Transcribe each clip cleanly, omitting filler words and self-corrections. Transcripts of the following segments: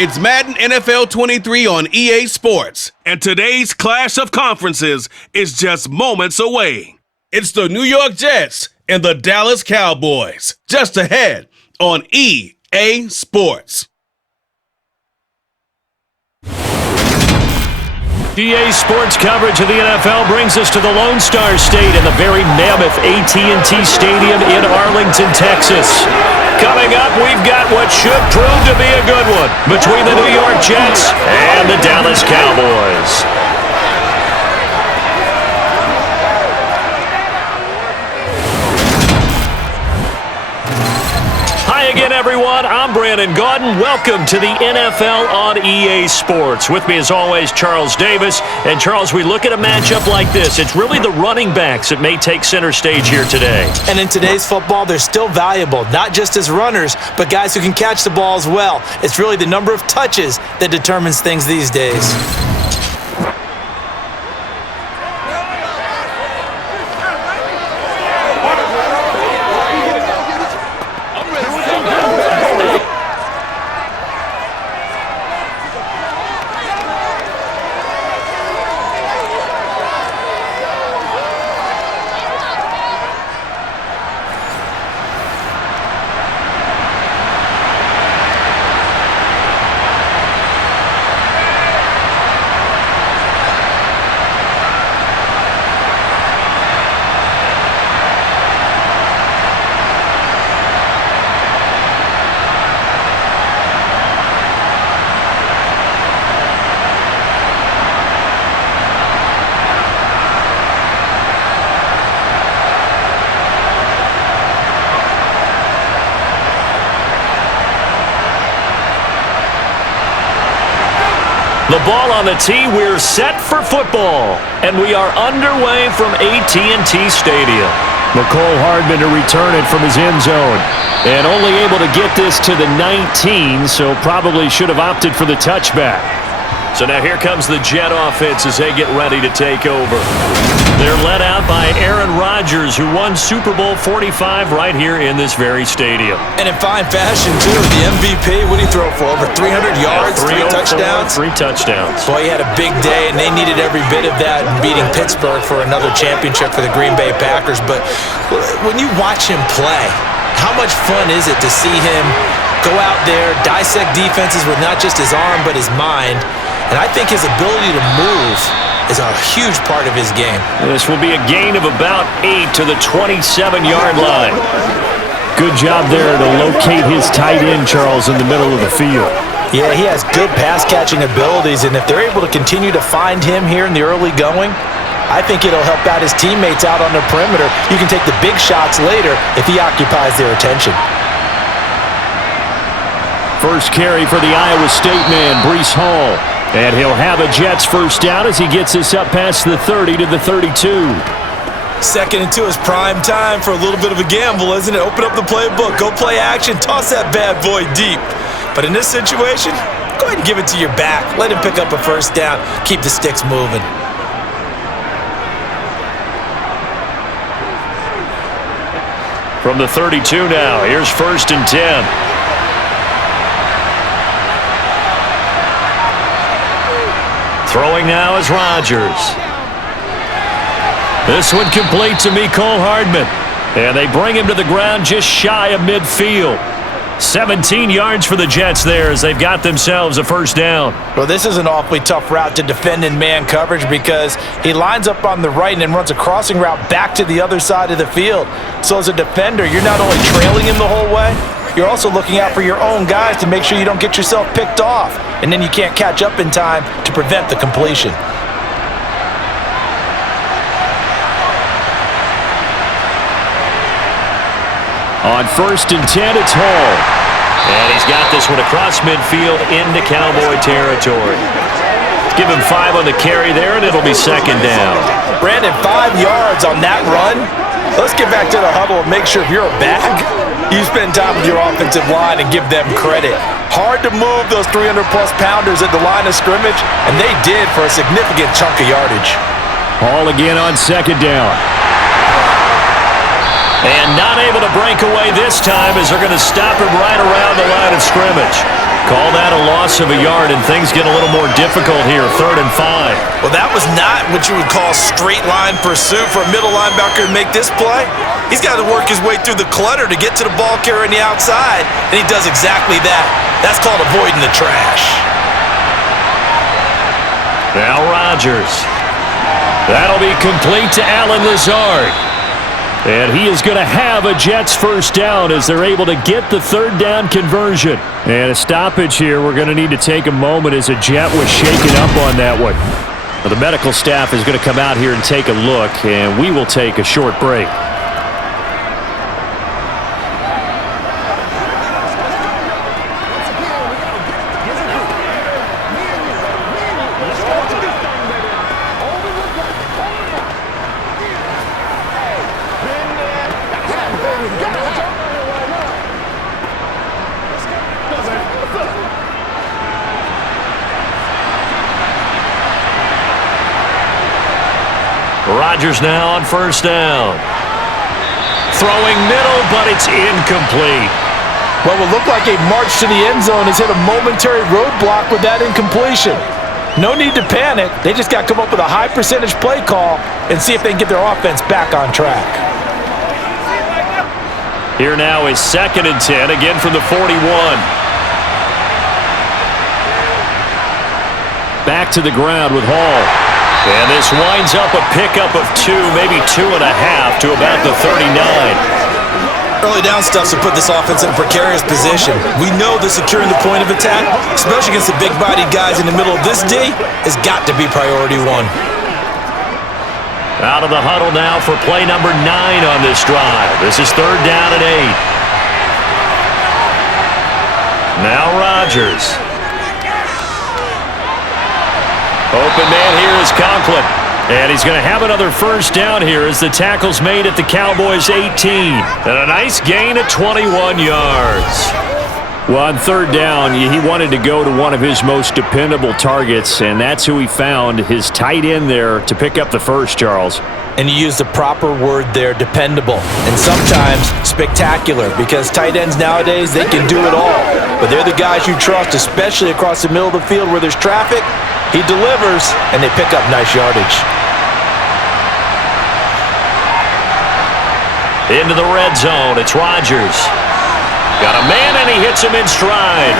It's Madden NFL 23 on EA Sports, and today's clash of conferences is just moments away. It's the New York Jets and the Dallas Cowboys, just ahead on EA Sports. EA Sports coverage of the NFL brings us to the Lone Star State in the very mammoth AT&T Stadium in Arlington, Texas. Coming up, we've got what should prove to be a good one between the New York Jets and the Dallas Cowboys. Hi again, everyone. I'm Brandon Gaudin. Welcome to the NFL on EA Sports. With me, as always, Charles Davis. And, Charles, we look at a matchup like this. It's really the running backs that may take center stage here today. And in today's football, they're still valuable, not just as runners, but guys who can catch the ball as well. It's really the number of touches that determines things these days. The ball on the tee, we're set for football, and we are underway from AT&T Stadium. McCole Hardman to return it from his end zone, and only able to get this to the 19, so probably should have opted for the touchback. So now here comes the Jet offense as they get ready to take over. They're led out by Aaron Rodgers, who won Super Bowl 45 right here in this very stadium. And in fine fashion, too. The MVP, what did he throw for? Over 300 yards, 3 touchdowns? 3 touchdowns. Boy, he had a big day, and they needed every bit of that in beating Pittsburgh for another championship for the Green Bay Packers. But when you watch him play, how much fun is it to see him go out there, dissect defenses with not just his arm but his mind? And I think his ability to move is a huge part of his game. This will be a gain of about 8 to the 27-yard line. Good job there to locate his tight end, Charles, in the middle of the field. Yeah, he has good pass-catching abilities, and if they're able to continue to find him here in the early going, I think it'll help out his teammates out on the perimeter. You can take the big shots later if he occupies their attention. First carry for the Iowa State man, Breece Hall. And he'll have a Jets first down as he gets this up past the 30 to the 32. 2nd and 2 is prime time for a little bit of a gamble, isn't it? Open up the playbook, go play action, toss that bad boy deep. But in this situation, go ahead and give it to your back. Let him pick up a first down. Keep the sticks moving. From the 32 now, here's 1st and 10. Throwing now is Rodgers. This one complete to Mecole Hardman. And they bring him to the ground just shy of midfield. 17 yards for the Jets there as they've got themselves a first down. Well, this is an awfully tough route to defend in man coverage because he lines up on the right and then runs a crossing route back to the other side of the field. So as a defender, you're not only trailing him the whole way, you're also looking out for your own guys to make sure you don't get yourself picked off. And then you can't catch up in time to prevent the completion. On 1st and 10, it's Hall. And he's got this one across midfield into Cowboy territory. Give him 5 on the carry there, and it'll be 2nd down. Brandon, 5 yards on that run. Let's get back to the huddle and make sure if you're a back, you spend time with your offensive line and give them credit. Hard to move those 300-plus pounders at the line of scrimmage, and they did for a significant chunk of yardage. Hall again on 2nd down. And not able to break away this time as they're going to stop him right around the line of scrimmage. Call that a loss of a yard, and things get a little more difficult here, 3rd and 5. Well, that was not what you would call straight line pursuit for a middle linebacker to make this play. He's got to work his way through the clutter to get to the ball carrier on the outside, and he does exactly that. That's called avoiding the trash. Now Rodgers. That'll be complete to Allen Lazard. And he is going to have a Jets first down as they're able to get the 3rd down conversion. And a stoppage here. We're going to need to take a moment as a Jet was shaken up on that one. Well, the medical staff is going to come out here and take a look, and we will take a short break. Rodgers now on first down. Throwing middle, but it's incomplete. What will look like a march to the end zone has hit a momentary roadblock with that incompletion. No need to panic. They just got to come up with a high percentage play call and see if they can get their offense back on track. Here now is 2nd and 10, again from the 41. Back to the ground with Hall. And this winds up a pickup of 2, maybe 2.5 to about the 39. Early down stuff to put this offense in a precarious position. We know that securing the point of attack, especially against the big-bodied guys in the middle of this D, has got to be priority 1. Out of the huddle now for play number 9 on this drive. This is 3rd down and 8. Now Rodgers. Open man here is Conklin. And he's going to have another first down here as the tackle's made at the Cowboys' 18. And a nice gain of 21 yards. Well, on 3rd down, he wanted to go to one of his most dependable targets, and that's who he found, his tight end there, to pick up the first, Charles. And you used the proper word there, dependable, and sometimes spectacular, because tight ends nowadays, they can do it all. But they're the guys you trust, especially across the middle of the field where there's traffic. He delivers, and they pick up nice yardage. Into the red zone, it's Rodgers. Got a man, and he hits him in stride.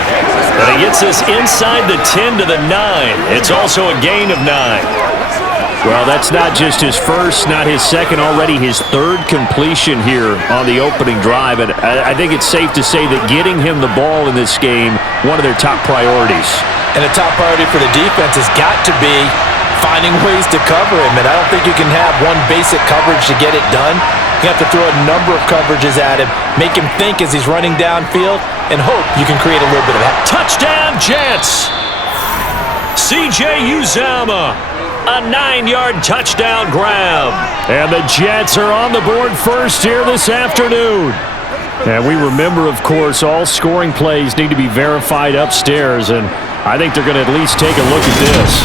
And he gets this inside the 10 to the 9. It's also a gain of 9. Well, that's not just his first, not his second, already his 3rd completion here on the opening drive. And I think it's safe to say that getting him the ball in this game, one of their top priorities. And a top priority for the defense has got to be finding ways to cover him. And I don't think you can have one basic coverage to get it done. You have to throw a number of coverages at him, make him think as he's running downfield, and hope you can create a little bit of that. Touchdown, Jets! C.J. Uzomah, a 9-yard touchdown grab. And the Jets are on the board first here this afternoon. And we remember, of course, all scoring plays need to be verified upstairs, and I think they're going to at least take a look at this.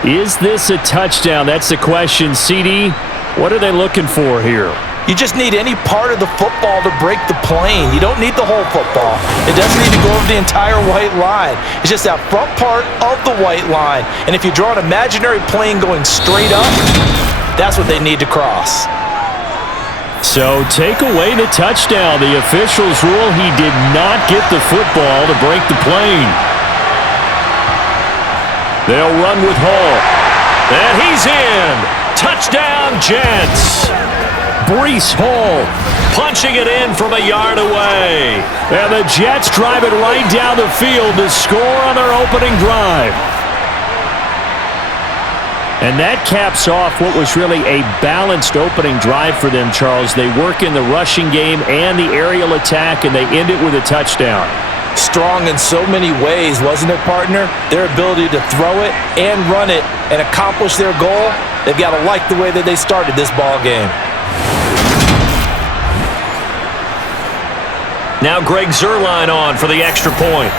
Is this a touchdown? That's the question. CD, what are they looking for here? You just need any part of the football to break the plane. You don't need the whole football. It doesn't need to go over the entire white line. It's just that front part of the white line. And if you draw an imaginary plane going straight up, that's what they need to cross. So take away the touchdown. The officials rule he did not get the football to break the plane. They'll run with Hall. And he's in. Touchdown, Jets. Breece Hall punching it in from a yard away. And the Jets drive it right down the field to score on their opening drive. And that caps off what was really a balanced opening drive for them, Charles. They work in the rushing game and the aerial attack, and they end it with a touchdown. Strong in so many ways, wasn't it, partner? Their ability to throw it and run it and accomplish their goal, they've got to like the way that they started this ball game. Now Greg Zuerlein on for the extra point.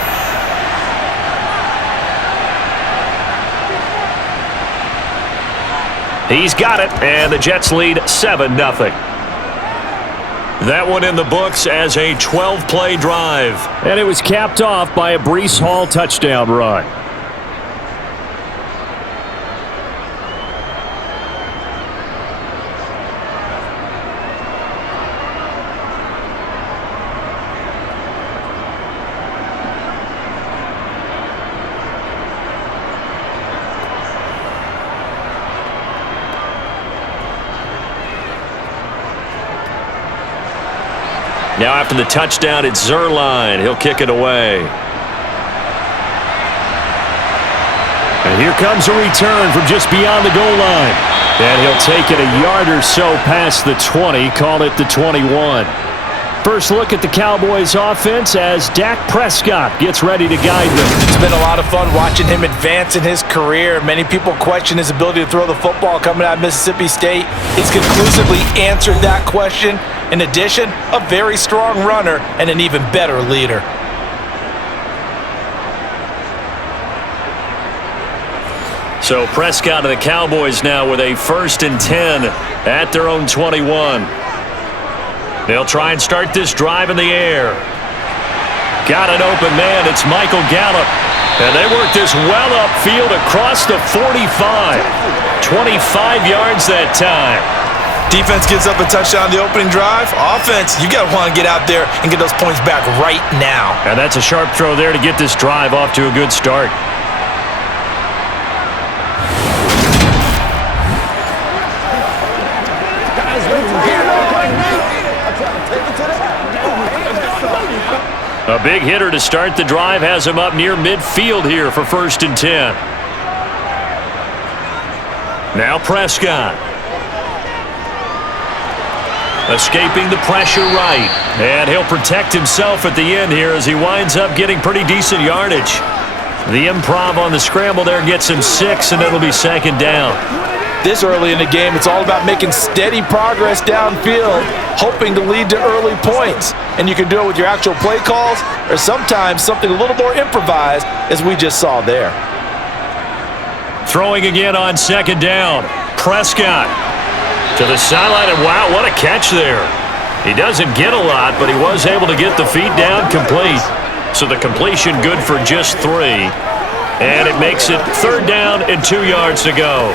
He's got it, and the Jets lead 7-0. That one in the books as a 12-play drive. And it was capped off by a Breece Hall touchdown run. Now after the touchdown, it's Zuerlein. He'll kick it away. And here comes a return from just beyond the goal line. And he'll take it a yard or so past the 20, call it the 21. First look at the Cowboys offense as Dak Prescott gets ready to guide them. It's been a lot of fun watching him advance in his career. Many people question his ability to throw the football coming out of Mississippi State. He's conclusively answered that question. In addition, a very strong runner and an even better leader. So Prescott and the Cowboys now with a 1st and 10 at their own 21. They'll try and start this drive in the air. Got an open man. It's Michael Gallup. And they work this well upfield across the 45. 25 yards that time. Defense gives up a touchdown on the opening drive. Offense, you got to want to get out there and get those points back right now. And that's a sharp throw there to get this drive off to a good start. A big hitter to start the drive has him up near midfield here for 1st and 10. Now Prescott. Escaping the pressure right. And he'll protect himself at the end here as he winds up getting pretty decent yardage. The improv on the scramble there gets him 6, and it'll be 2nd down. This early in the game, it's all about making steady progress downfield, hoping to lead to early points. And you can do it with your actual play calls or sometimes something a little more improvised, as we just saw there. Throwing again on 2nd down. Prescott to the sideline, and wow, what a catch there. He doesn't get a lot, but he was able to get the feet down complete. So the completion good for just 3. And it makes it 3rd down and 2 yards to go.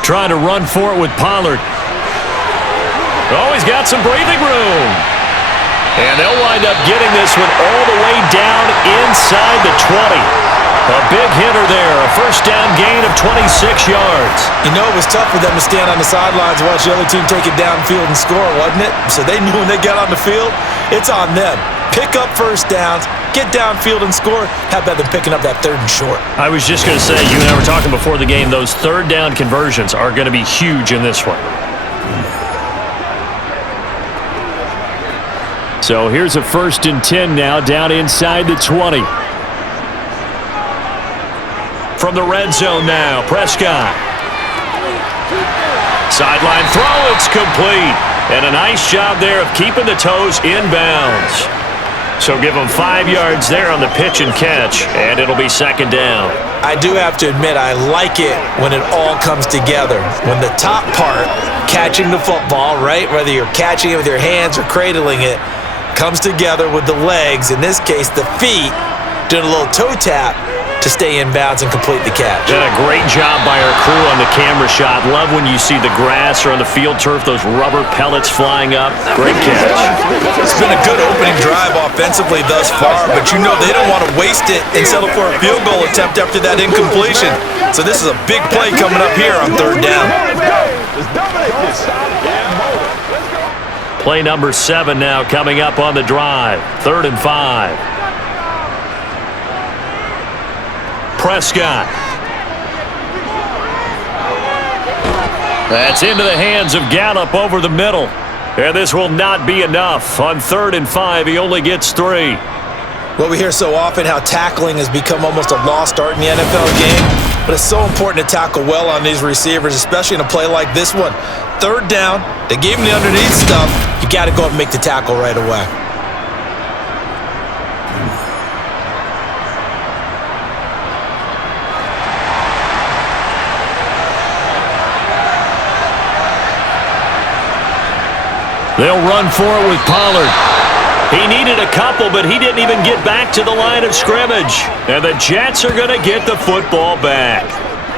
Trying to run for it with Pollard. Oh, he's got some breathing room. And they'll wind up getting this one all the way down inside the 20. A big hitter there, a 1st down gain of 26 yards. You know, it was tough for them to stand on the sidelines and watch the other team take it downfield and score, wasn't it? So they knew when they got on the field, it's on them. Pick up 1st downs, get downfield and score. How about them picking up that 3rd and short? I was just going to say, you and I were talking before the game, those 3rd down conversions are going to be huge in this one. So here's a 1st and 10 now down inside the 20. From the red zone now, Prescott. Sideline throw, it's complete. And a nice job there of keeping the toes inbounds. So give him 5 yards there on the pitch and catch, and it'll be 2nd down. I do have to admit, I like it when it all comes together. When the top part, catching the football, right, whether you're catching it with your hands or cradling it, comes together with the legs, in this case the feet, doing a little toe tap to stay in bounds and complete the catch. Did a great job by our crew on the camera shot. Love when you see the grass or on the field turf, those rubber pellets flying up. Great catch. It's been a good opening drive offensively thus far, but you know they don't want to waste it and settle for a field goal attempt after that incompletion. So this is a big play coming up here on 3rd down. Play number 7 now coming up on the drive. 3rd and 5. Prescott. That's into the hands of Gallup over the middle. And this will not be enough. On 3rd and 5, he only gets 3. Well, we hear so often how tackling has become almost a lost art in the NFL game. But it's so important to tackle well on these receivers, especially in a play like this one. 3rd down, they gave him the underneath stuff. You got to go and make the tackle right away. They'll run for it with Pollard. He needed a couple, but he didn't even get back to the line of scrimmage. And the Jets are going to get the football back.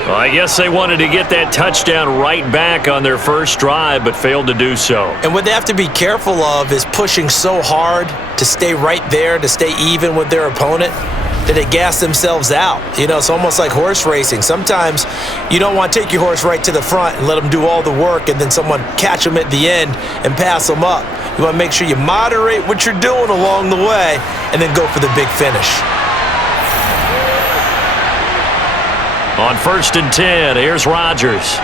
Well, I guess they wanted to get that touchdown right back on their first drive, but failed to do so. And what they have to be careful of is pushing so hard to stay right there, to stay even with their opponent, that they gas themselves out. You know, it's almost like horse racing. Sometimes you don't want to take your horse right to the front and let them do all the work and then someone catch them at the end and pass them up. You want to make sure you moderate what you're doing along the way and then go for the big finish. On 1st and 10, here's Rodgers.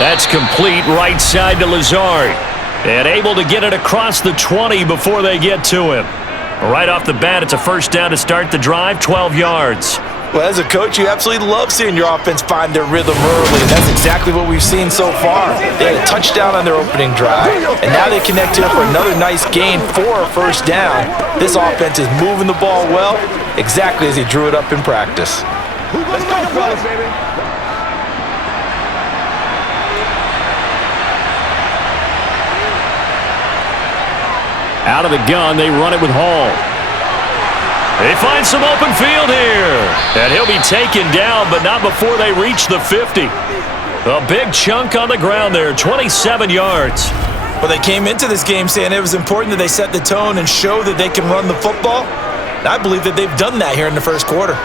That's complete right side to Lazard. And able to get it across the 20 before they get to him. Right off the bat, it's a first down to start the drive, 12 yards. Well, as a coach, you absolutely love seeing your offense find their rhythm early, and that's exactly what we've seen so far. They had a touchdown on their opening drive, and now they connected up for another nice gain for a first down. This offense is moving the ball well, exactly as he drew it up in practice. Let's go, fellas, baby. Out of the gun, they run it with Hall. They find some open field here. And he'll be taken down, but not before they reach the 50. A big chunk on the ground there, 27 yards. Well, they came into this game saying it was important that they set the tone and show that they can run the football. And I believe that they've done that here in the first quarter.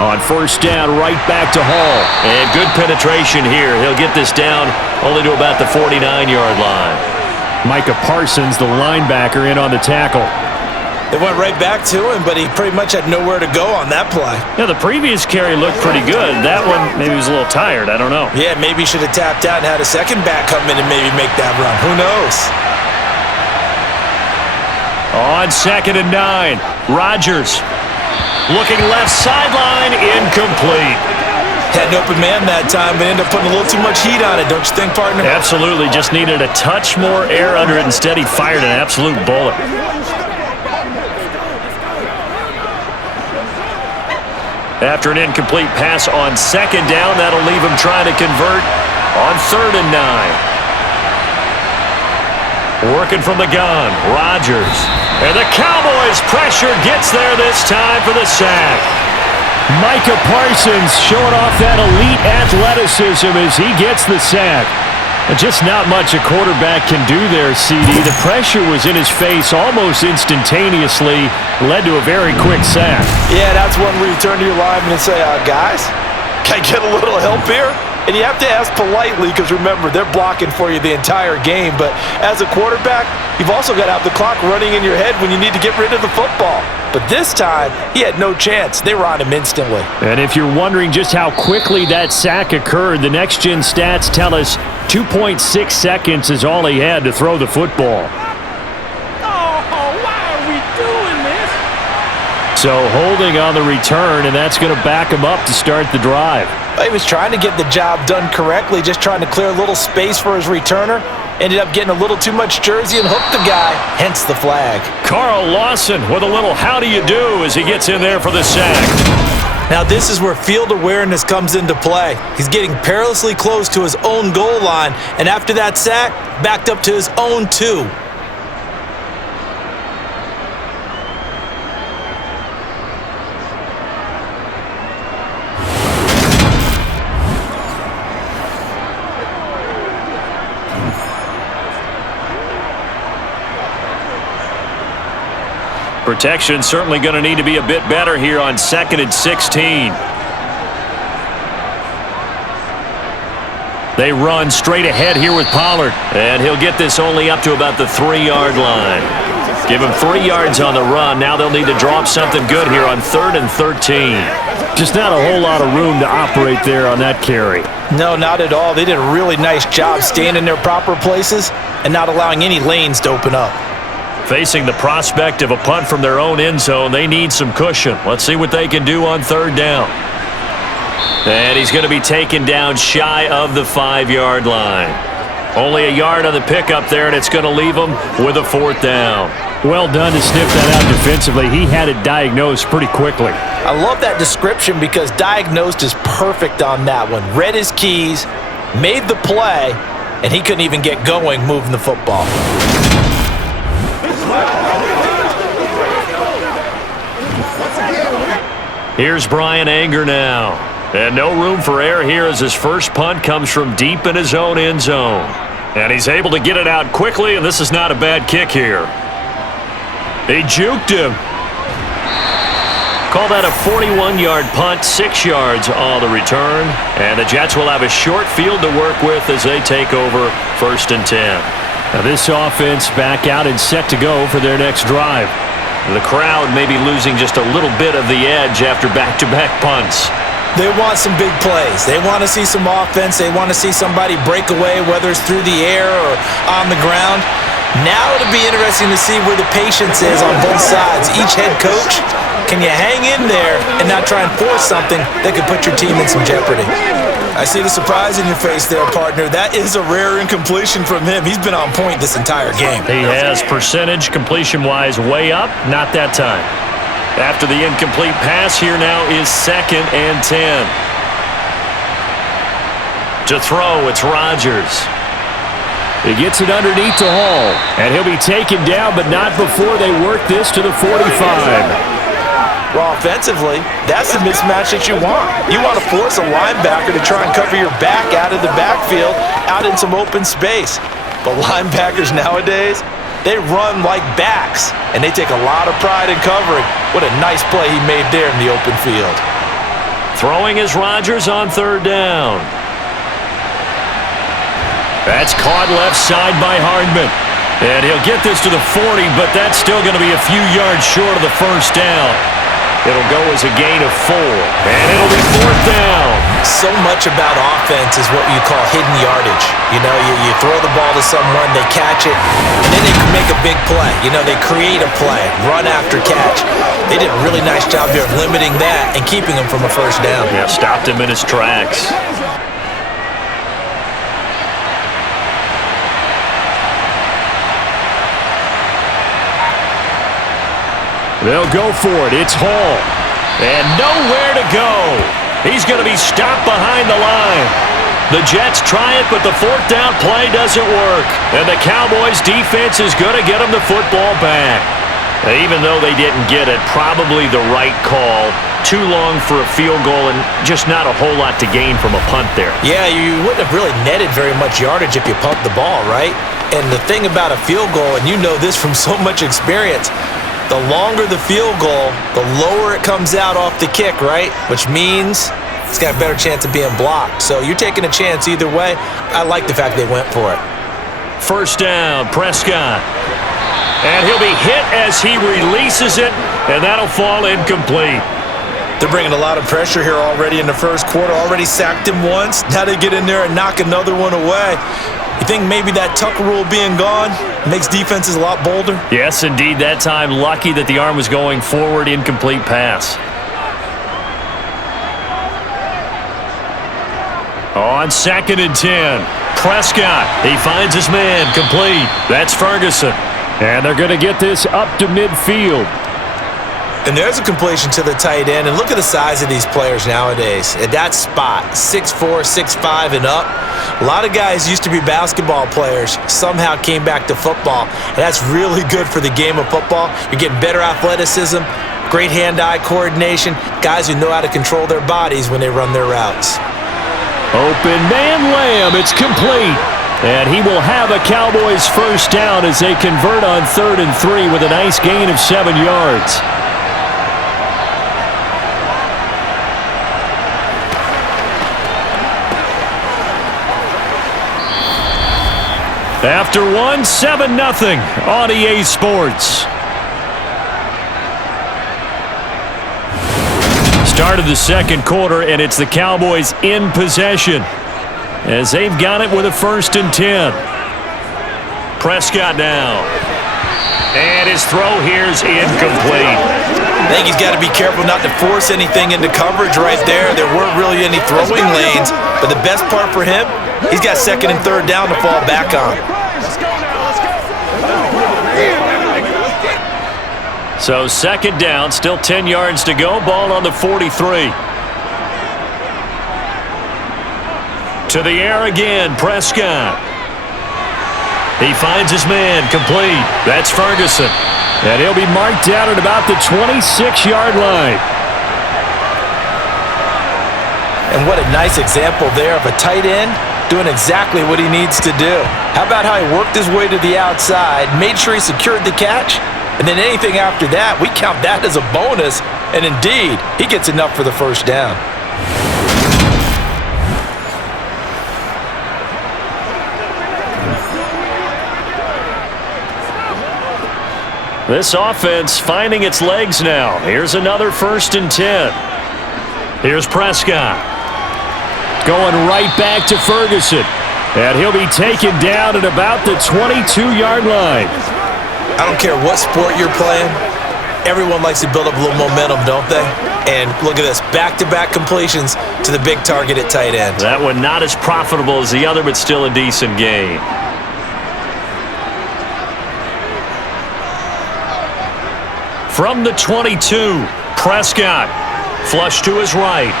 On first down, right back to Hall. And good penetration here. He'll get this down only to about the 49-yard line. Micah Parsons, the linebacker, in on the tackle. They went right back to him, but he pretty much had nowhere to go on that play. Yeah, the previous carry looked pretty good. That one, maybe he was a little tired. I don't know. Yeah, maybe he should have tapped out and had a second back come in and maybe make that run. Who knows? On 2nd and 9, Rodgers. Looking left sideline, incomplete. Had an open man that time, but ended up putting a little too much heat on it, don't you think, partner? Absolutely, just needed a touch more air under it. Instead, he fired an absolute bullet. After an incomplete pass on 2nd down, that'll leave him trying to convert on 3rd and 9. Working from the gun, Rodgers. And the Cowboys pressure gets there this time for the sack. Micah Parsons showing off that elite athleticism as he gets the sack. And just not much a quarterback can do there, CD. The pressure was in his face almost instantaneously, led to a very quick sack. Yeah, that's one where you turn to your lineman and say, guys, can I get a little help here? And you have to ask politely because, remember, they're blocking for you the entire game. But as a quarterback, you've also got to have the clock running in your head when you need to get rid of the football. But this time, he had no chance. They were on him instantly. And if you're wondering just how quickly that sack occurred, the next-gen stats tell us 2.6 seconds is all he had to throw the football. Oh, why are we doing this? So holding on the return, and that's going to back him up to start the drive. He was trying to get the job done correctly, just trying to clear a little space for his returner. Ended up getting a little too much jersey and hooked the guy, hence the flag. Carl Lawson with a little how do you do as he gets in there for the sack. Now this is where field awareness comes into play. He's getting perilously close to his own goal line, and after that sack, backed up to his own 2. Protection certainly going to need to be a bit better here on 2nd and 16. They run straight ahead here with Pollard, and he'll get this only up to about the 3-yard line. Give him 3 yards on the run. Now they'll need to draw up something good here on 3rd and 13. Just not a whole lot of room to operate there on that carry. No, not at all. They did a really nice job staying in their proper places and not allowing any lanes to open up. Facing the prospect of a punt from their own end zone, they need some cushion. Let's see what they can do on third down. And he's going to be taken down shy of the 5-yard line. Only a yard on the pickup there, and it's going to leave him with a fourth down. Well done to sniff that out defensively. He had it diagnosed pretty quickly. I love that description because diagnosed is perfect on that one. Read his keys, made the play, and he couldn't even get going moving the football. Here's Brian Anger now. And no room for error here as his first punt comes from deep in his own end zone. And he's able to get it out quickly, and this is not a bad kick here. He juked him. Call that a 41-yard punt, 6 yards on the return. And the Jets will have a short field to work with as they take over 1st and 10. Now this offense back out and set to go for their next drive. The crowd may be losing just a little bit of the edge after back-to-back punts. They want some big plays. They want to see some offense. They want to see somebody break away, whether it's through the air or on the ground. Now it'll be interesting to see where the patience is on both sides. Each head coach, can you hang in there and not try and force something that could put your team in some jeopardy? I see the surprise in your face there, partner. That is a rare incompletion from him. He's been on point this entire game. He has percentage completion-wise way up, not that time. After the incomplete pass, here now is 2nd and 10. To throw, it's Rodgers. He gets it underneath to Hall, and he'll be taken down, but not before they work this to the 45. Well, offensively, that's the mismatch that you want. You want to force a linebacker to try and cover your back out of the backfield, out in some open space. But linebackers nowadays, they run like backs, and they take a lot of pride in covering. What a nice play he made there in the open field. Throwing is Rodgers on 3rd down. That's caught left side by Hardman. And he'll get this to the 40, but that's still going to be a few yards short of the first down. It'll go as a gain of 4, and it'll be 4th down. So much about offense is what you call hidden yardage. You know, you throw the ball to someone, they catch it, and then they can make a big play. You know, they create a play, run after catch. They did a really nice job here of limiting that and keeping him from a first down. Yeah, stopped him in his tracks. They'll go for it. It's Hall. And nowhere to go. He's going to be stopped behind the line. The Jets try it, but the 4th down play doesn't work. And the Cowboys defense is going to get them the football back. Even though they didn't get it, probably the right call. Too long for a field goal and just not a whole lot to gain from a punt there. Yeah, you wouldn't have really netted very much yardage if you pumped the ball, right? And the thing about a field goal, and you know this from so much experience, the longer the field goal, the lower it comes out off the kick, right? Which means it's got a better chance of being blocked. So you're taking a chance either way. I like the fact they went for it. 1st down, Prescott. And he'll be hit as he releases it, and that'll fall incomplete. They're bringing a lot of pressure here already in the first quarter. Already sacked him once. Now they get in there and knock another one away. You think maybe that Tucker rule being gone makes defenses a lot bolder? Yes, indeed. That time, lucky that the arm was going forward, incomplete pass. On 2nd and 10, Prescott. He finds his man, complete. That's Ferguson. And they're going to get this up to midfield. And there's a completion to the tight end. And look at the size of these players nowadays. At that spot, 6'4", 6'5", and up. A lot of guys used to be basketball players, somehow came back to football. And that's really good for the game of football. You're getting better athleticism, great hand-eye coordination, guys who know how to control their bodies when they run their routes. Open man Lamb, it's complete. And he will have a Cowboys first down as they convert on 3rd and 3 with a nice gain of 7 yards. After 1, 7-0 on EA Sports. Start of the second quarter, and it's the Cowboys in possession as they've got it with a 1st and 10. Prescott now. And his throw here's incomplete. I think he's got to be careful not to force anything into coverage right there. There weren't really any throwing lanes, but the best part for him, he's got second and third down to fall back on. So second down, still 10 yards to go. Ball on the 43. To the air again, Prescott. He finds his man, complete. That's Ferguson. And he'll be marked down at about the 26-yard line. And what a nice example there of a tight end doing exactly what he needs to do. How about how he worked his way to the outside, made sure he secured the catch, and then anything after that, we count that as a bonus. And indeed, he gets enough for the first down. This offense finding its legs now. Here's another 1st and 10. Here's Prescott. Going right back to Ferguson. And he'll be taken down at about the 22-yard line. I don't care what sport you're playing. Everyone likes to build up a little momentum, don't they? And look at this, back-to-back completions to the big target at tight end. That one not as profitable as the other, but still a decent gain. From the 22, Prescott. Flush to his right.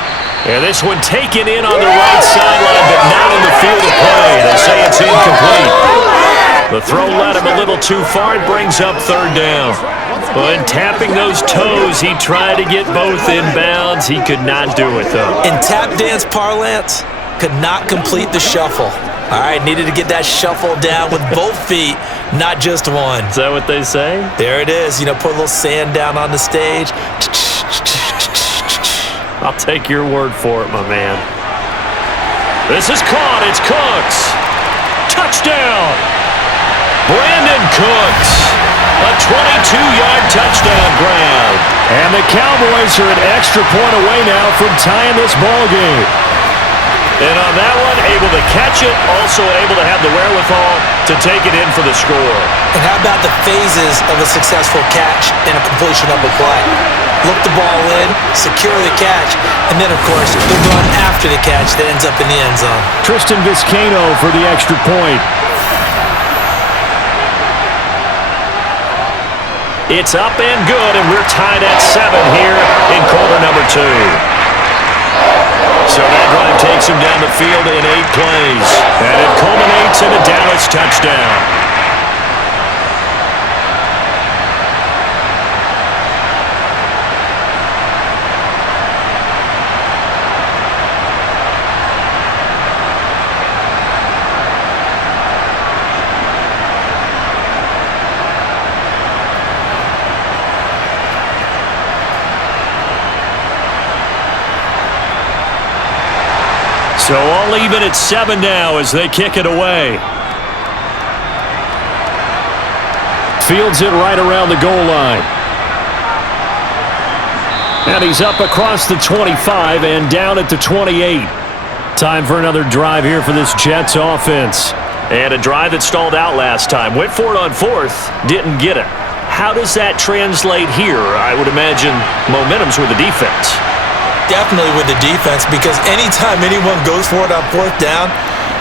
And this one taken in on the right sideline, but not in the field of play. They say it's incomplete. The throw led him a little too far. It brings up third down. But tapping those toes, he tried to get both inbounds. He could not do it, though. In tap dance parlance, could not complete the shuffle. All right, needed to get that shuffle down with both feet, not just one. Is that what they say? There it is. You know, put a little sand down on the stage. I'll take your word for it, my man. This is caught. It's Cooks. Touchdown. Brandon Cooks. A 22-yard touchdown grab. And the Cowboys are an extra point away now from tying this ball game. And on that one, able to catch it, also able to have the wherewithal to take it in for the score. And how about the phases of a successful catch and a completion of a play? Look the ball in, secure the catch, and then, of course, the run after the catch that ends up in the end zone. Tristan Vizcaino for the extra point. It's up and good, and we're tied at 7 here in quarter number 2. So that drive takes him down the field in 8 plays. And it culminates in a Dallas touchdown. So all even at 7 now as they kick it away. Fields it right around the goal line. And he's up across the 25 and down at the 28. Time for another drive here for this Jets offense. And a drive that stalled out last time. Went for it on 4th, didn't get it. How does that translate here? I would imagine momentum's with the defense. Definitely with the defense, because anytime anyone goes for it on 4th down,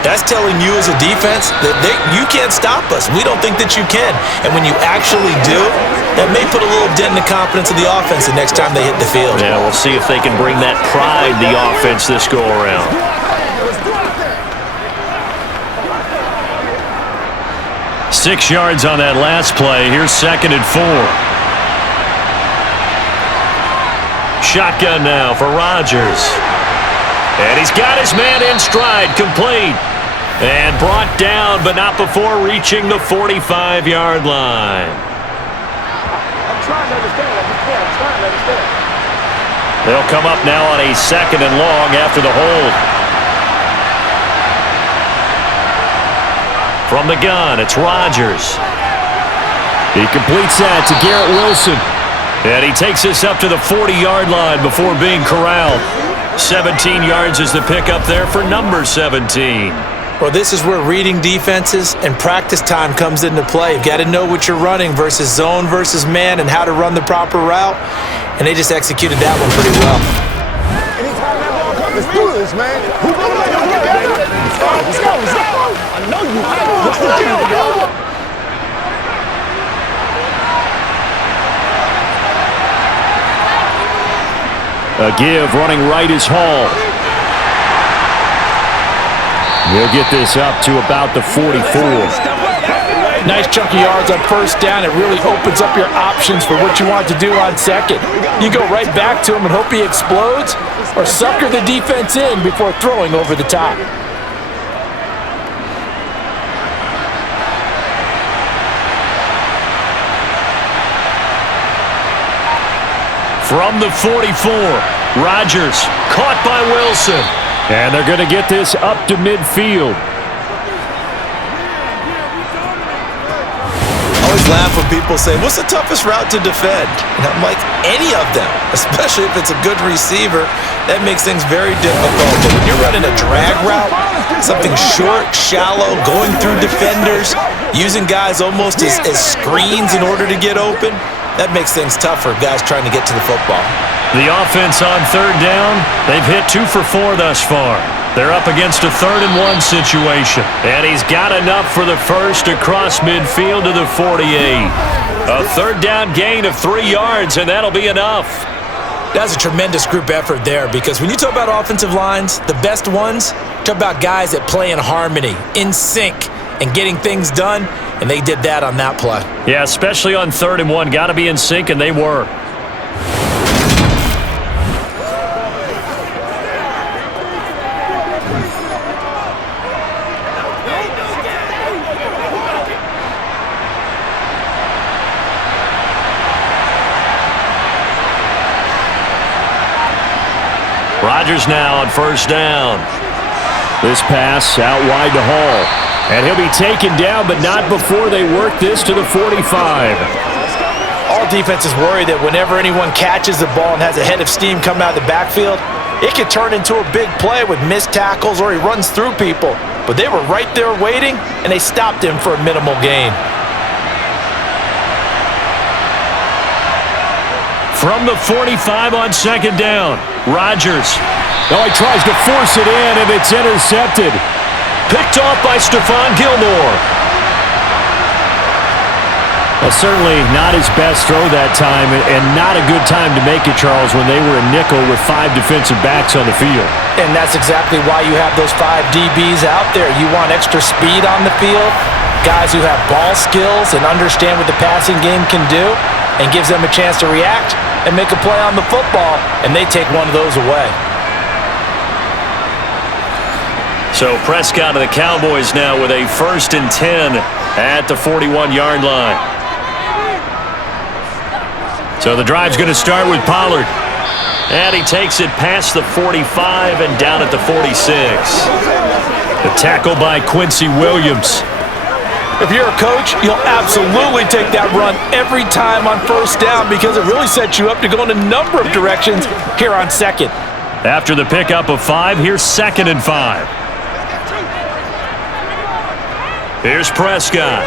that's telling you as a defense that you can't stop us. We don't think that you can. And when you actually do, that may put a little dent in the confidence of the offense the next time they hit the field. Yeah, we'll see if they can bring that pride the offense this go-around. Six yards on that last play. Here's 2nd and 4. Shotgun now for Rodgers. And he's got his man in stride, complete. And brought down, but not before reaching the 45-yard line. I'm trying to understand. I'm trying to understand. They'll come up now on a 2nd and long after the hold. From the gun, it's Rodgers. He completes that to Garrett Wilson. And he takes us up to the 40-yard line before being corralled. 17 yards is the pickup there for number 17. Well, this is where reading defenses and practice time comes into play. You've got to know what you're running versus zone versus man and how to run the proper route. And they just executed that one pretty well. Anytime that ball comes, let's do this, man. Let's go. I know you. What's the deal, yo? A give running right is Hall. He'll get this up to about the 44. Nice chunk of yards on first down. It really opens up your options for what you want to do on second. You go right back to him and hope he explodes, or sucker the defense in before throwing over the top. From the 44, Rodgers caught by Wilson. And they're going to get this up to midfield. I always laugh when people say, what's the toughest route to defend? And I'm like, any of them, especially if it's a good receiver. That makes things very difficult. But when you're running a drag route, something short, shallow, going through defenders, using guys almost as screens in order to get open, that makes things tough for guys trying to get to the football. The offense on third down, they've hit 2 for 4 thus far. They're up against a 3rd and 1 situation. And he's got enough for the first across midfield to the 48. A third down gain of 3 yards, and that'll be enough. That's a tremendous group effort there, because when you talk about offensive lines, the best ones, talk about guys that play in harmony, in sync, and getting things done, and they did that on that play. Yeah, especially on 3rd and 1. Got to be in sync, and they were. Rodgers now on first down. This pass out wide to Hall. And he'll be taken down, but not before they work this to the 45. All defenses worry that whenever anyone catches the ball and has a head of steam come out of the backfield, it could turn into a big play with missed tackles or he runs through people. But they were right there waiting, and they stopped him for a minimal gain. From the 45 on second down, Rodgers. Now he tries to force it in, and it's intercepted. Picked off by Stephon Gilmore. Well, certainly not his best throw that time, and not a good time to make it, Charles, when they were a nickel with 5 defensive backs on the field. And that's exactly why you have those 5 DBs out there. You want extra speed on the field, guys who have ball skills and understand what the passing game can do, and gives them a chance to react and make a play on the football, and they take one of those away. So Prescott of the Cowboys now with a 1st and 10 at the 41-yard line. So the drive's going to start with Pollard. And he takes it past the 45 and down at the 46. The tackle by Quincy Williams. If you're a coach, you'll absolutely take that run every time on first down because it really sets you up to go in a number of directions here on second. After the pickup of 5, here's 2nd and 5. Here's Prescott.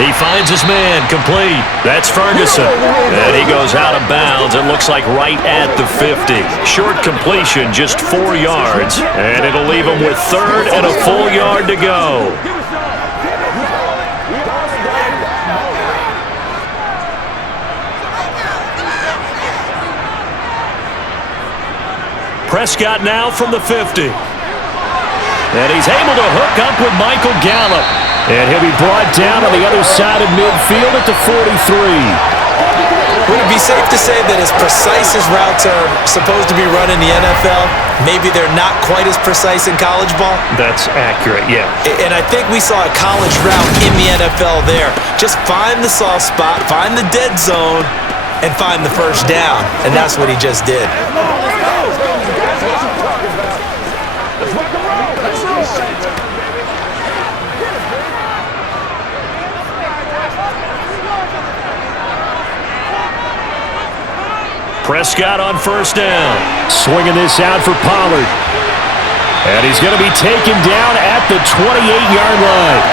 He finds his man, complete. That's Ferguson. And he goes out of bounds. It looks like right at the 50. Short completion, just 4 yards. And it'll leave him with 3rd and a full yard to go. Prescott now from the 50. And he's able to hook up with Michael Gallup. And he'll be brought down on the other side of midfield at the 43. Would it be safe to say that as precise as routes are supposed to be run in the NFL, maybe they're not quite as precise in college ball? That's accurate, yeah. And I think we saw a college route in the NFL there. Just find the soft spot, find the dead zone, and find the first down. And that's what he just did. Prescott on first down. Swinging this out for Pollard. And he's going to be taken down at the 28-yard line.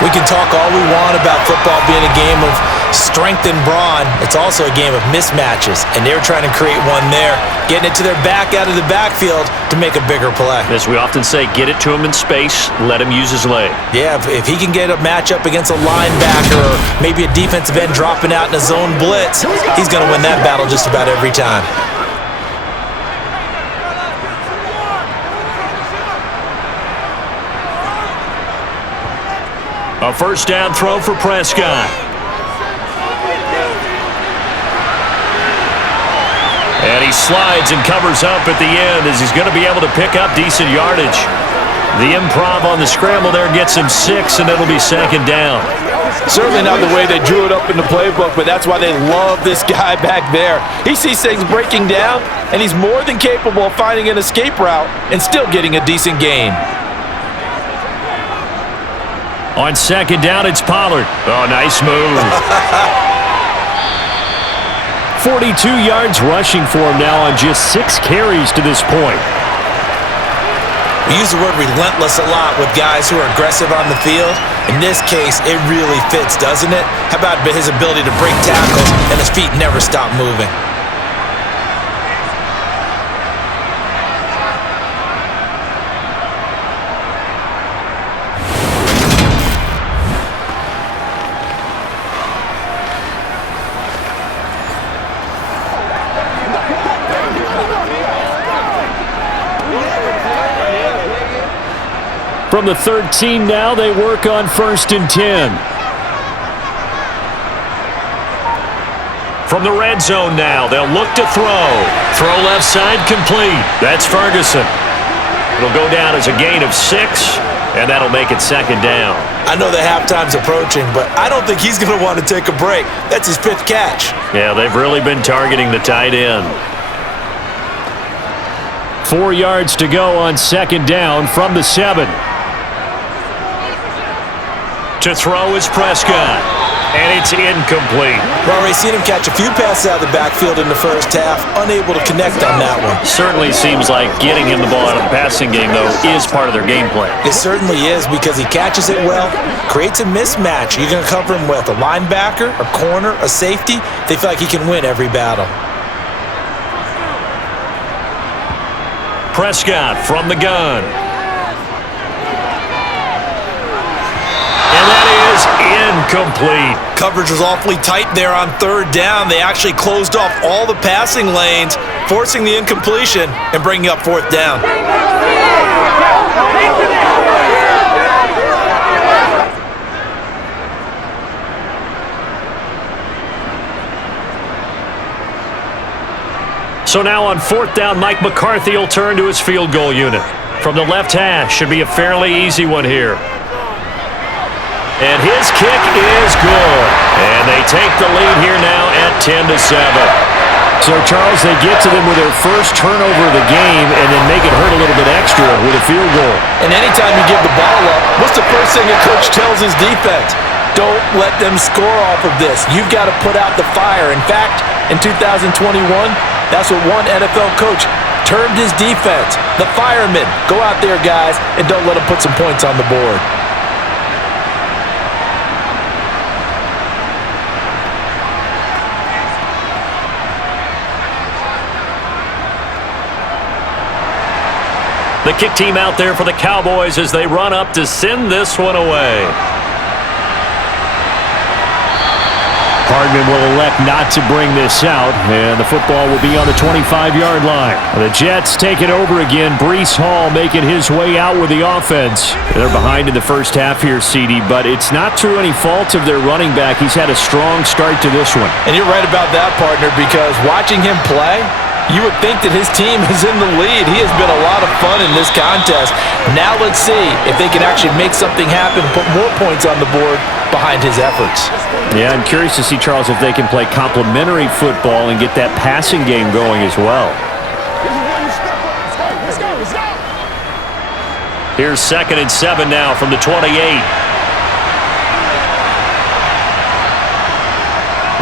We can talk all we want about football being a game of strength and brawn. It's also a game of mismatches, and they're trying to create one there, getting it to their back out of the backfield to make a bigger play. As we often say, get it to him in space, let him use his leg. Yeah, if he can get a matchup against a linebacker or maybe a defensive end dropping out in a zone blitz, he's going to win that battle just about every time. A first down throw for Prescott. And he slides and covers up at the end as he's going to be able to pick up decent yardage. The improv on the scramble there gets him 6, and it'll be second down. Certainly not the way they drew it up in the playbook, but that's why they love this guy back there. He sees things breaking down, and he's more than capable of finding an escape route and still getting a decent gain. On second down, it's Pollard. Oh, nice move. 42 yards rushing for him now on just 6 carries to this point. We use the word relentless a lot with guys who are aggressive on the field. In this case, it really fits, doesn't it? How about his ability to break tackles and his feet never stop moving? From the 13 now, they work on 1st and 10. From the red zone now, they'll look to throw. Throw left side complete. That's Ferguson. It'll go down as a gain of 6, and that'll make it second down. I know that halftime's approaching, but I don't think he's going to want to take a break. That's his 5th catch. Yeah, they've really been targeting the tight end. 4 yards to go on second down from the 7. To throw is Prescott, and it's incomplete. We've already seen him catch a few passes out of the backfield in the first half, unable to connect on that one. Certainly seems like getting him the ball out of the passing game, though, is part of their game plan. It certainly is because he catches it well, creates a mismatch. You're going to cover him with a linebacker, a corner, a safety. They feel like he can win every battle. Prescott from the gun. And that is incomplete. Coverage was awfully tight there on 3rd down. They actually closed off all the passing lanes, forcing the incompletion and bringing up 4th down. So now on 4th down, Mike McCarthy will turn to his field goal unit. From the left hash, should be a fairly easy one here. And his kick is good. And they take the lead here now at 10-7. So, Charles, they get to them with their first turnover of the game and then make it hurt a little bit extra with a field goal. And anytime you give the ball up, what's the first thing a coach tells his defense? Don't let them score off of this. You've got to put out the fire. In fact, in 2021, that's what one NFL coach termed his defense. The firemen. Go out there, guys, and don't let them put some points on the board. The kick team out there for the Cowboys as they run up to send this one away. Hardman will elect not to bring this out, and the football will be on the 25-yard line. The Jets take it over again. Breece Hall making his way out with the offense. They're behind in the first half here, CD, but it's not through any fault of their running back. He's had a strong start to this one. And you're right about that, partner, because watching him play, you would think that his team is in the lead. He has been a lot of fun in this contest. Now let's see if they can actually make something happen, put more points on the board behind his efforts. Yeah, I'm curious to see, Charles, if they can play complementary football and get that passing game going as well. Here's 2nd and 7 now from the 28.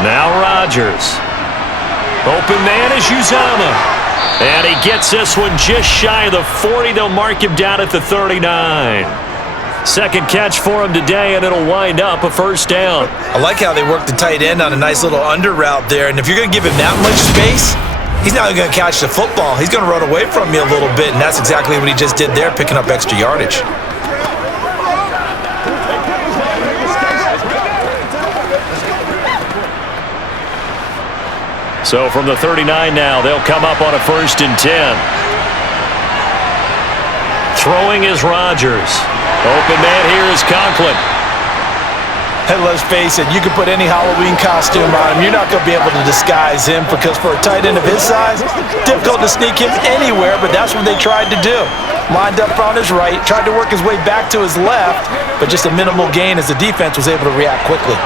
Now Rodgers. Open man is Uzama. And he gets this one just shy of the 40. They'll mark him down at the 39. Second catch for him today, and it'll wind up a first down. I like how they work the tight end on a nice little under route there. And if you're going to give him that much space, he's not going to catch the football. He's going to run away from you a little bit, and that's exactly what he just did there, picking up extra yardage. So from the 39 now, they'll come up on a 1st and 10. Throwing is Rodgers. Open man here is Conklin. And let's face it, you can put any Halloween costume on him. You're not going to be able to disguise him because for a tight end of his size, difficult to sneak him anywhere, but that's what they tried to do. Lined up on his right, tried to work his way back to his left, but just a minimal gain as the defense was able to react quickly.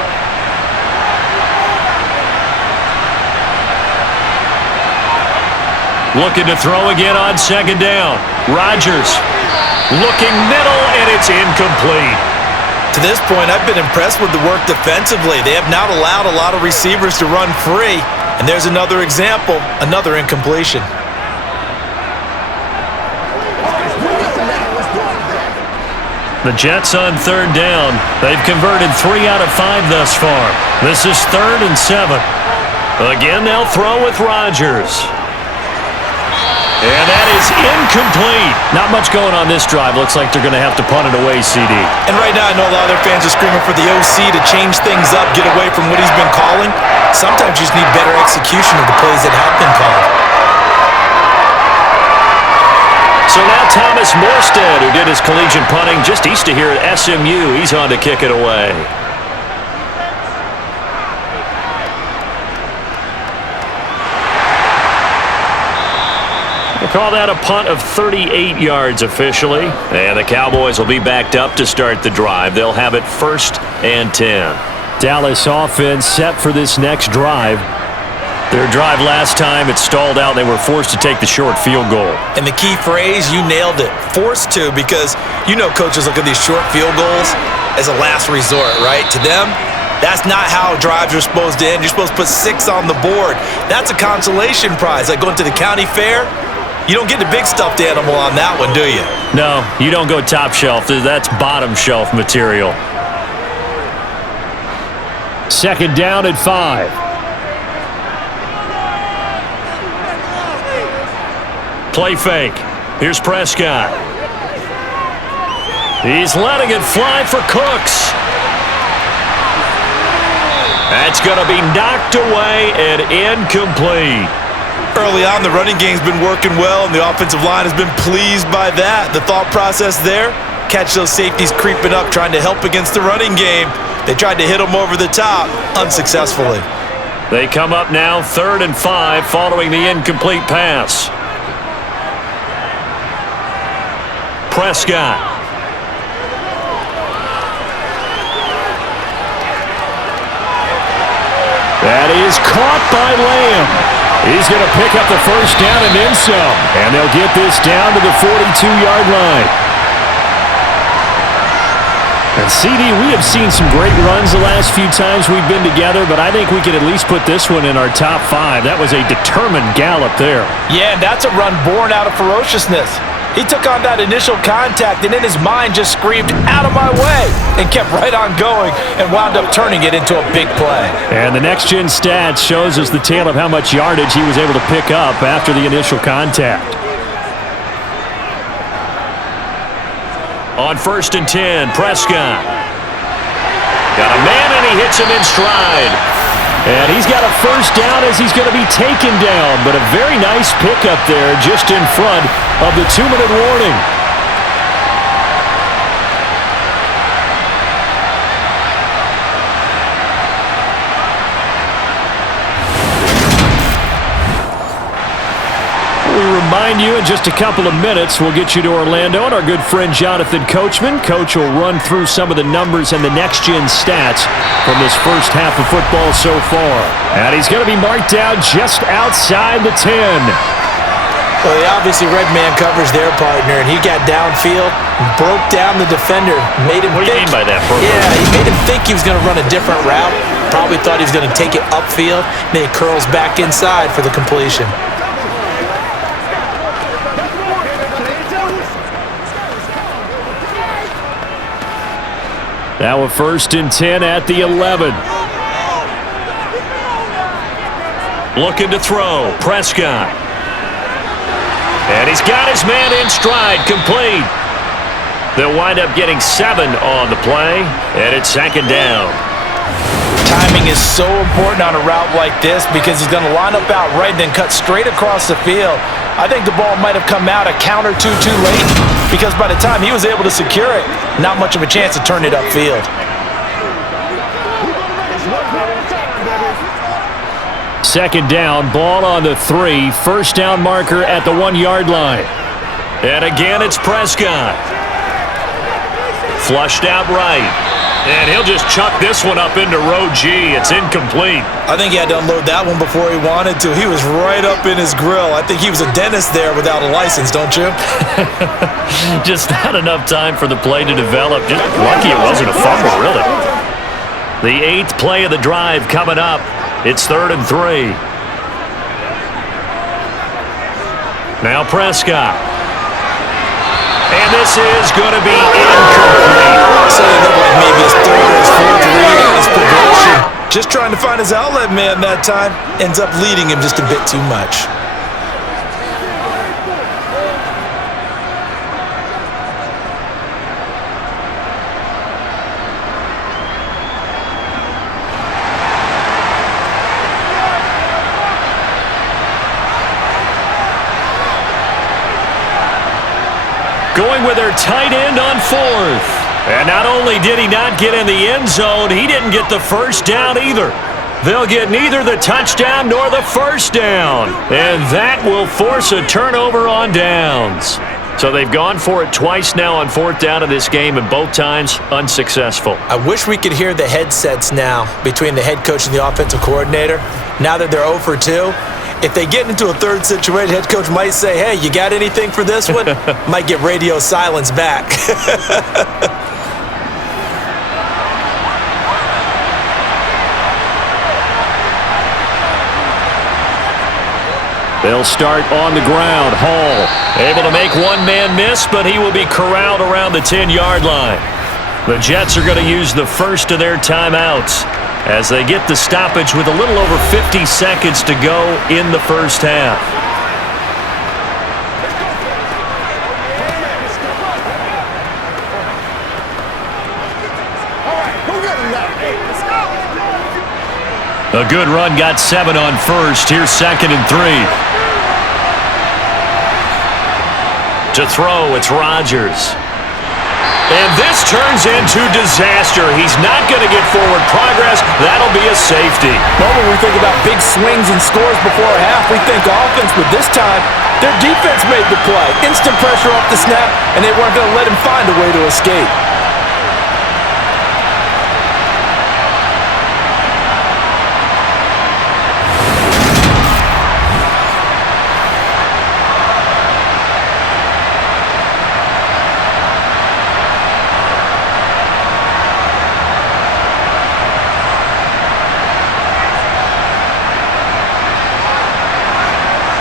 Looking to throw again on 2nd down. Rodgers looking middle, and it's incomplete. To this point, I've been impressed with the work defensively. They have not allowed a lot of receivers to run free. And there's another example, another incompletion. The Jets on 3rd down. They've converted 3 out of 5 thus far. This is 3rd and 7. Again, they'll throw with Rodgers. And that is incomplete. Not much going on this drive. Looks like they're going to have to punt it away, CD. And right now, I know a lot of their fans are screaming for the OC to change things up, get away from what he's been calling. Sometimes you just need better execution of the plays that have been called. So now Thomas Morstead, who did his collegiate punting just east of here at SMU, he's on to kick it away. Call that a punt of 38 yards officially. And the Cowboys will be backed up to start the drive. They'll have it 1st and 10. Dallas offense set for this next drive. Their drive last time, it stalled out. They were forced to take the short field goal. And the key phrase, you nailed it, forced to, because you know coaches look at these short field goals as a last resort, right? To them, that's not how drives are supposed to end. You're supposed to put 6 on the board. That's a consolation prize. Like going to the county fair, you don't get the big stuffed animal on that one, do you? No, you don't go top shelf. That's bottom shelf material. 2nd down at 5. Play fake. Here's Prescott. He's letting it fly for Cooks. That's going to be knocked away and incomplete. Early on, the running game's been working well, and the offensive line has been pleased by that. The thought process there, catch those safeties creeping up, trying to help against the running game. They tried to hit them over the top, unsuccessfully. They come up now 3rd and 5 following the incomplete pass. Prescott. That is caught by Lamb. He's going to pick up the 1st down and then some. And they'll get this down to the 42-yard line. And CD, we have seen some great runs the last few times we've been together, but I think we could at least put this one in our top 5. That was a determined gallop there. Yeah, and that's a run born out of ferociousness. He took on that initial contact and in his mind just screamed, "Out of my way," and kept right on going and wound up turning it into a big play. And the next-gen stats shows us the tale of how much yardage he was able to pick up after the initial contact. On 1st and 10, Prescott. Got a man and he hits him in stride. And he's got a 1st down as he's going to be taken down. But a very nice pickup there just in front of the 2-minute warning. We remind you in just a couple of minutes we'll get you to Orlando and our good friend Jonathan Coachman. Coach will run through some of the numbers and the next-gen stats from this first half of football so far. And he's going to be marked down just outside the 10. Well, they obviously red man covers their partner, and he got downfield, broke down the defender, made him What do you mean by that, Bro? Yeah, he made him think he was going to run a different route. Probably thought he was going to take it upfield. Then he curls back inside for the completion. Now a 1st and 10 at the 11. Looking to throw. Prescott. And he's got his man in stride. Complete. They'll wind up getting 7 on the play, and it's 2nd down. Timing is so important on a route like this because he's going to line up out right and then cut straight across the field. I think the ball might have come out a count or two too late because by the time he was able to secure it, not much of a chance to turn it upfield. Second down, ball on the 3, 1st down marker at the 1-yard line. And again, it's Prescott. Flushed out right. And he'll just chuck this one up into row G. It's incomplete. I think he had to unload that one before he wanted to. He was right up in his grill. I think he was a dentist there without a license, don't you? Just not enough time for the play to develop. Just lucky it wasn't a fumble, really. The 8th play of the drive coming up. It's 3rd and 3. Now Prescott. And this is going to be incomplete. So it looked like maybe his 3rd or his 4th read on his progression. Just trying to find his outlet man that time. Ends up leading him just a bit too much. Going with their tight end on 4th. And not only did he not get in the end zone, he didn't get the 1st down either. They'll get neither the touchdown nor the 1st down. And that will force a turnover on downs. So they've gone for it twice now on 4th down in this game, and both times unsuccessful. I wish we could hear the headsets now between the head coach and the offensive coordinator. Now that they're 0 for 2. If they get into a 3rd situation, head coach might say, hey, you got anything for this one? Might get radio silence back. They'll start on the ground. Hall able to make one man miss, but he will be corralled around the 10-yard line. The Jets are going to use the first of their timeouts as they get the stoppage with a little over 50 seconds to go in the first half. A good run got 7 on 1st. Here's 2nd and 3. To throw, it's Rodgers. And this turns into disaster. He's not going to get forward progress. That'll be a safety. Well, when we think about big swings and scores before a half, we think offense, but this time, their defense made the play. Instant pressure off the snap, and they weren't going to let him find a way to escape.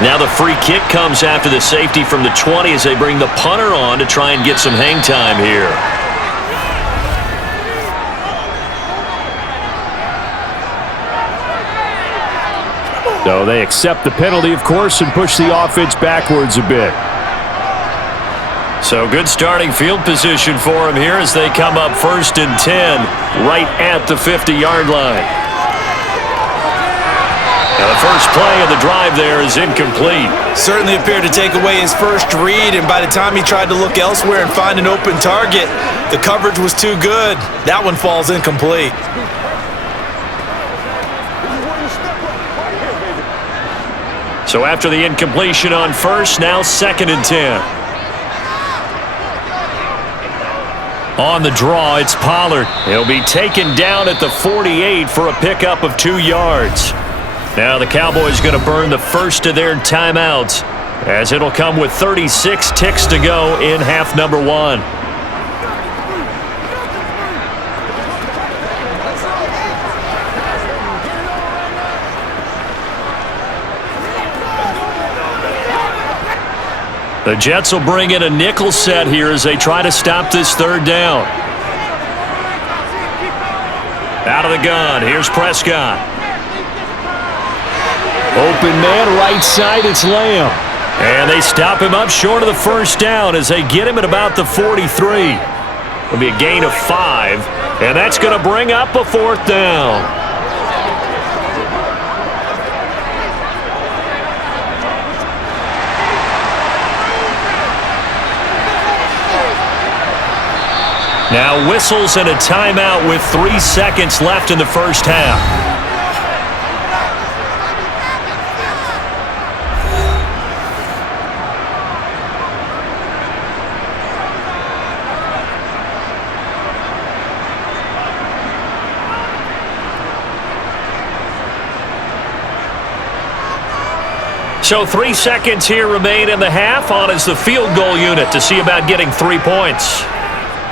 Now the free kick comes after the safety from the 20 as they bring the punter on to try and get some hang time here. So they accept the penalty, of course, and push the offense backwards a bit. So good starting field position for them here as they come up 1st and 10 right at the 50-yard line. Now the first play of the drive there is incomplete. Certainly appeared to take away his first read, and by the time he tried to look elsewhere and find an open target, the coverage was too good. That one falls incomplete. So after the incompletion on 1st, now 2nd and 10. On the draw, it's Pollard. He'll be taken down at the 48 for a pickup of 2 yards. Now the Cowboys going to burn the first of their timeouts as it'll come with 36 ticks to go in half number 1. The Jets will bring in a nickel set here as they try to stop this 3rd down. Out of the gun, here's Prescott. Open man, right side, it's Lamb. And they stop him up short of the first down as they get him at about the 43. It'll be a gain of 5, and that's going to bring up a 4th down. Now whistles and a timeout with 3 seconds left in the first half. So 3 seconds here remain in the half. On is the field goal unit to see about getting 3 points.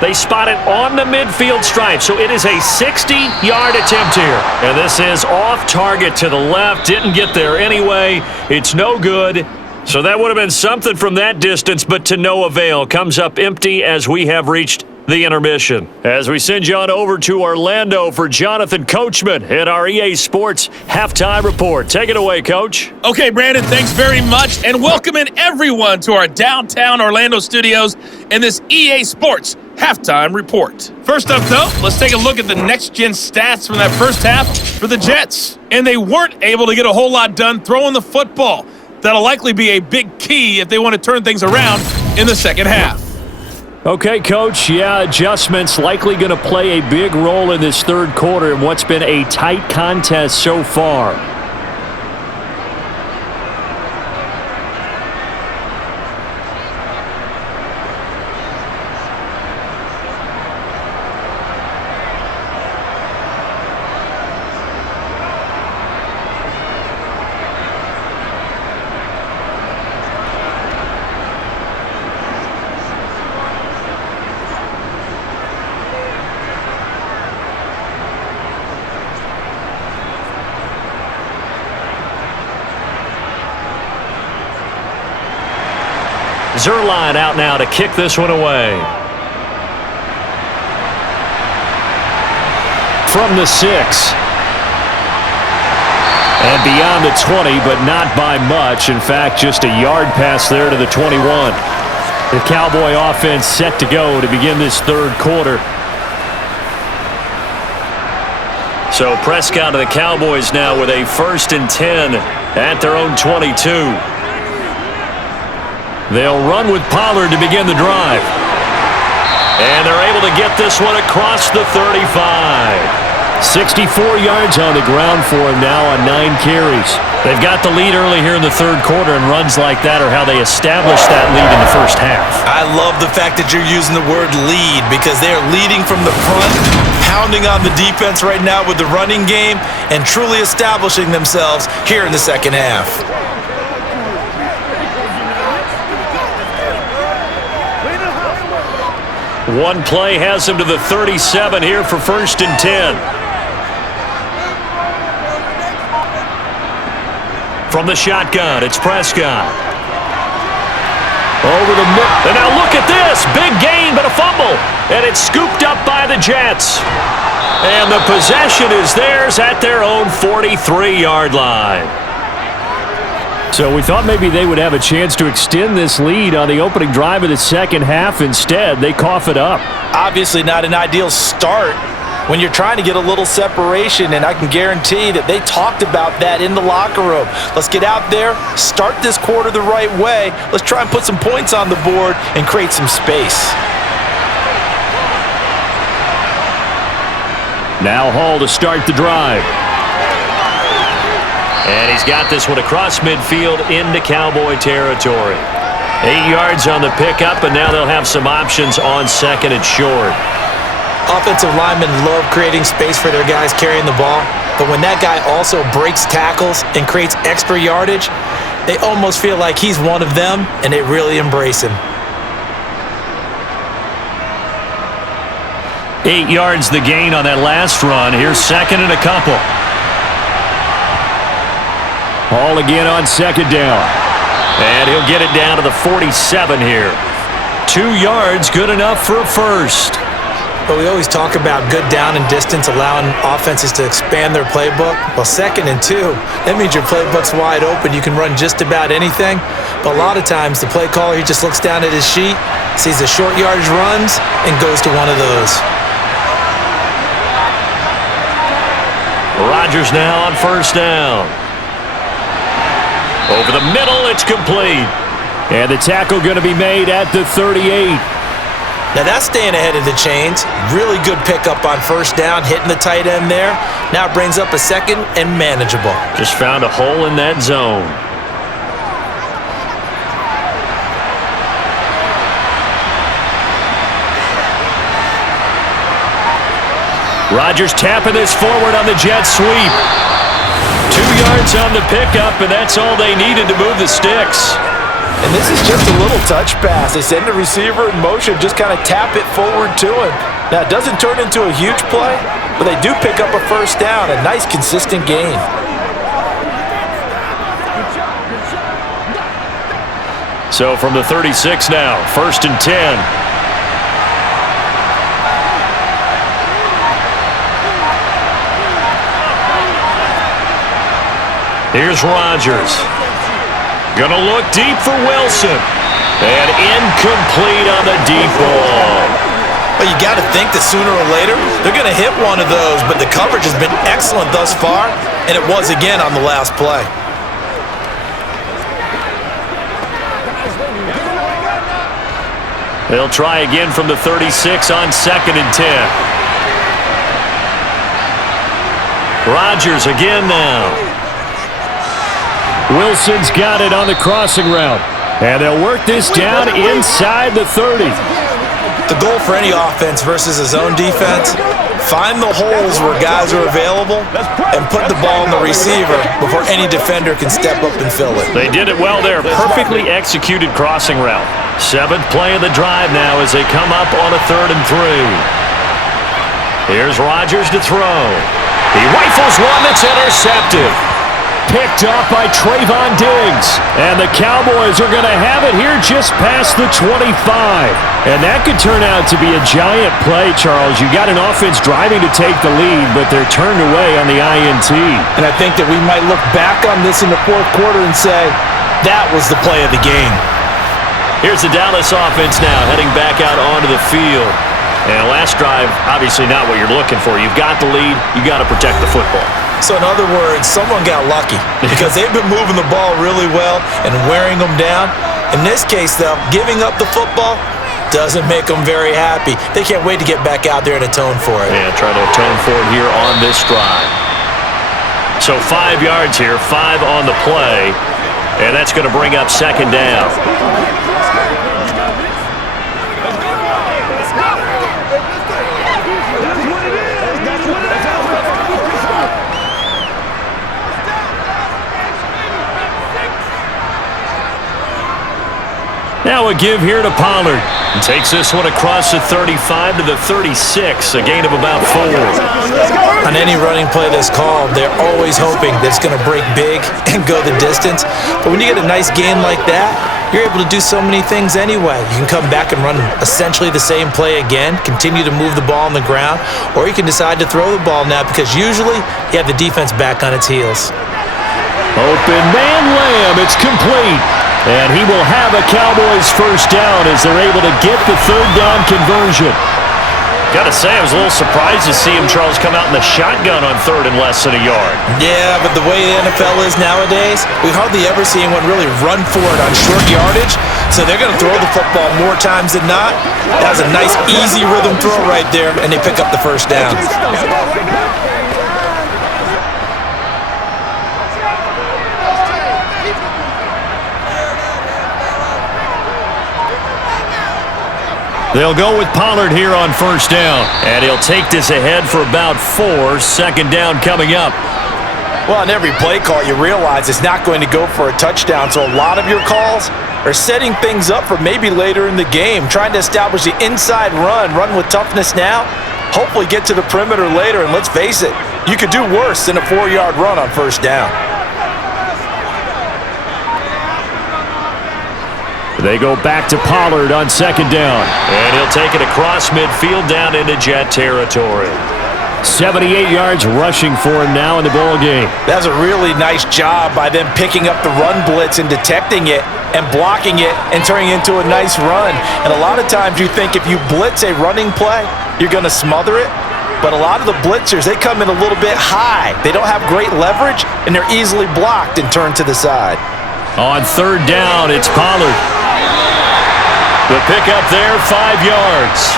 They spot it on the midfield stripe, so it is a 60-yard attempt here. And this is off target to the left. Didn't get there anyway. It's no good. So that would have been something from that distance, but to no avail. Comes up empty as we have reached the intermission. As we send you on over to Orlando for Jonathan Coachman at our EA Sports Halftime Report. Take it away, Coach. Okay, Brandon, thanks very much, and welcoming everyone to our downtown Orlando studios in this EA Sports Halftime Report. First up, though, let's take a look at the next-gen stats from that first half for the Jets. And they weren't able to get a whole lot done throwing the football. That'll likely be a big key if they want to turn things around in the second half. Okay, Coach, adjustments likely going to play a big role in this third quarter in what's been a tight contest so far. Zerline out now to kick this one away. From the 6. And beyond the 20, but not by much. In fact, just a yard pass there to the 21. The Cowboy offense set to go to begin this third quarter. So Prescott of the Cowboys now with a 1st and 10 at their own 22. They'll run with Pollard to begin the drive. And they're able to get this one across the 35. 64 yards on the ground for him now on 9 carries. They've got the lead early here in the third quarter, and runs like that are how they establish that lead in the first half. I love the fact that you're using the word lead because they're leading from the front, pounding on the defense right now with the running game, and truly establishing themselves here in the second half. One play has him to the 37 here for 1st and 10. From the shotgun, it's Prescott. Over the middle. And now look at this. Big gain, but a fumble. And it's scooped up by the Jets. And the possession is theirs at their own 43-yard line. So we thought maybe they would have a chance to extend this lead on the opening drive of the second half. Instead, they cough it up. Obviously not an ideal start when you're trying to get a little separation, and I can guarantee that they talked about that in the locker room. Let's get out there, start this quarter the right way. Let's try and put some points on the board and create some space. Now Hall to start the drive. And he's got this one across midfield into Cowboy territory. 8 yards on the pickup, and now they'll have some options on 2nd and short. Offensive linemen love creating space for their guys carrying the ball, but when that guy also breaks tackles and creates extra yardage, they almost feel like he's one of them, and they really embrace him. 8 yards the gain on that last run. Here's 2nd and a couple. Hall again on 2nd down. And he'll get it down to the 47 here. 2 yards, good enough for a first. But we always talk about good down and distance, allowing offenses to expand their playbook. Well, 2nd and 2, that means your playbook's wide open. You can run just about anything. But a lot of times, the play caller, he just looks down at his sheet, sees the short yardage runs, and goes to one of those. Rodgers now on 1st down. Over the middle, it's complete. And the tackle going to be made at the 38. Now that's staying ahead of the chains. Really good pickup on 1st down, hitting the tight end there. Now it brings up a 2nd and manageable. Just found a hole in that zone. Rodgers tapping this forward on the jet sweep. 2 yards on the pickup, and that's all they needed to move the sticks. And this is just a little touch pass. They send the receiver in motion, just kind of tap it forward to him. Now, it doesn't turn into a huge play, but they do pick up a 1st down, a nice, consistent gain. So from the 36 now, 1st and 10. Here's Rodgers. Gonna look deep for Wilson. And incomplete on the deep ball. Well, you got to think that sooner or later, they're going to hit one of those, but the coverage has been excellent thus far, and it was again on the last play. They'll try again from the 36 on 2nd and 10. Rodgers again now. Wilson's got it on the crossing route. And they'll work this down inside the 30. The goal for any offense versus a zone defense, find the holes where guys are available and put the ball in the receiver before any defender can step up and fill it. They did it well there. Perfectly executed crossing route. 7th play of the drive now as they come up on a 3rd and 3. Here's Rodgers to throw. He rifles one that's intercepted. Picked off by Trayvon Diggs. And the Cowboys are going to have it here just past the 25. And that could turn out to be a giant play, Charles. You got an offense driving to take the lead, but they're turned away on the INT. And I think that we might look back on this in the 4th quarter and say, that was the play of the game. Here's the Dallas offense now heading back out onto the field. And last drive, obviously not what you're looking for. You've got the lead. You got to protect the football. So in other words, someone got lucky because they've been moving the ball really well and wearing them down. In this case, though, giving up the football doesn't make them very happy. They can't wait to get back out there and atone for it. Yeah, try to atone for it here on this drive. So 5 yards here, 5 on the play, and that's going to bring up 2nd down. Now a give here to Pollard. And takes this one across the 35 to the 36, a gain of about 4. On any running play that's called, they're always hoping that it's going to break big and go the distance. But when you get a nice gain like that, you're able to do so many things anyway. You can come back and run essentially the same play again, continue to move the ball on the ground, or you can decide to throw the ball now because usually you have the defense back on its heels. Open man Lamb, it's complete. And he will have a Cowboys 1st down as they're able to get the 3rd down conversion. Got to say, I was a little surprised to see him, Charles, come out in the shotgun on 3rd and less than a yard. Yeah, but the way the NFL is nowadays, we hardly ever see anyone really run for it on short yardage. So they're going to throw the football more times than not. That was a nice, easy rhythm throw right there, and they pick up the 1st down. They'll go with Pollard here on 1st down. And he'll take this ahead for about 4. 2nd down coming up. Well, on every play call, you realize it's not going to go for a touchdown. So a lot of your calls are setting things up for maybe later in the game, trying to establish the inside run with toughness now, hopefully get to the perimeter later. And let's face it, you could do worse than a 4-yard run on 1st down. They go back to Pollard on second down. And he'll take it across midfield down into Jet territory. 78 yards rushing for him now in the ball game. That's a really nice job by them picking up the run blitz and detecting it and blocking it and turning it into a nice run. And a lot of times you think if you blitz a running play, you're going to smother it. But a lot of the blitzers, they come in a little bit high. They don't have great leverage, and they're easily blocked and turned to the side. On third down, it's Pollard. The pickup there, 5 yards.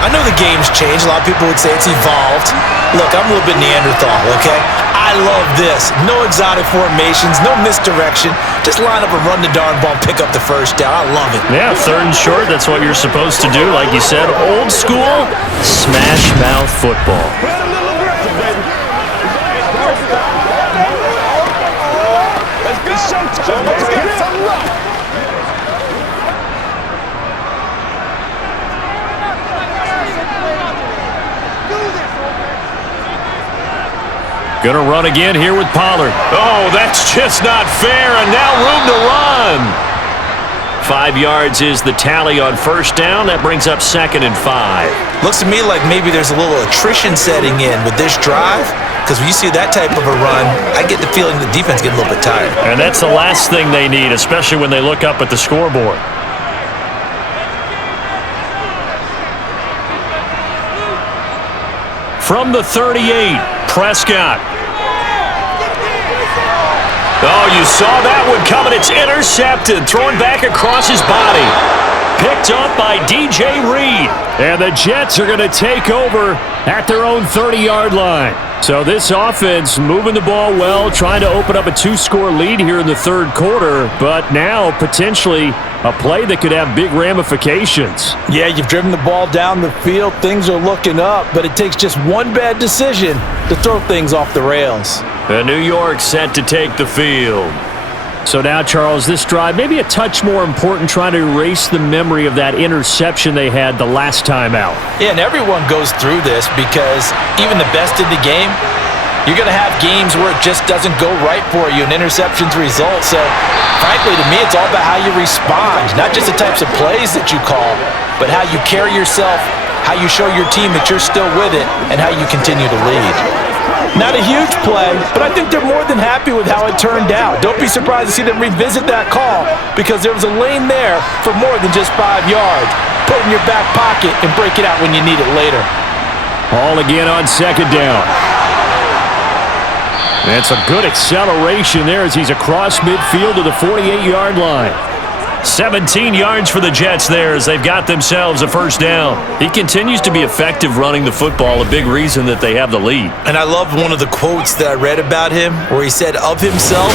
I know the game's changed. A lot of people would say it's evolved. Look, I'm a little bit Neanderthal, okay? I love this. No exotic formations, no misdirection. Just line up and run the darn ball, pick up the first down. I love it. Yeah, third and short, that's what you're supposed to do. Like you said, old school, smash mouth football. Let's get some love. Gonna run again here with Pollard. Oh, that's just not fair, and now room to run. 5 yards is the tally on first down. That brings up 2nd and 5. Looks to me like maybe there's a little attrition setting in with this drive, because when you see that type of a run, I get the feeling the defense getting a little bit tired. And that's the last thing they need, especially when they look up at the scoreboard. From the 38, Prescott. Oh, you saw that one coming. It's intercepted, thrown back across his body. Picked up by DJ Reed. And the Jets are going to take over at their own 30-yard line. So this offense moving the ball well, trying to open up a 2-score lead here in the third quarter, but now potentially a play that could have big ramifications. Yeah, you've driven the ball down the field. Things are looking up, but it takes just one bad decision to throw things off the rails. And New York set to take the field. So now, Charles, this drive maybe a touch more important, trying to erase the memory of that interception they had the last time out. Yeah, and everyone goes through this because even the best in the game, you're going to have games where it just doesn't go right for you and interceptions result. So, frankly, to me, it's all about how you respond, not just the types of plays that you call, but how you carry yourself, how you show your team that you're still with it, and how you continue to lead. Not a huge play, but I think they're more than happy with how it turned out. Don't be surprised to see them revisit that call because there was a lane there for more than just 5 yards. Put it in your back pocket and break it out when you need it later. All again on second down. That's a good acceleration there as he's across midfield to the 48-yard line. 17 yards for the Jets there as they've got themselves a first down. He continues to be effective running the football, a big reason that they have the lead. And I love one of the quotes that I read about him where he said of himself,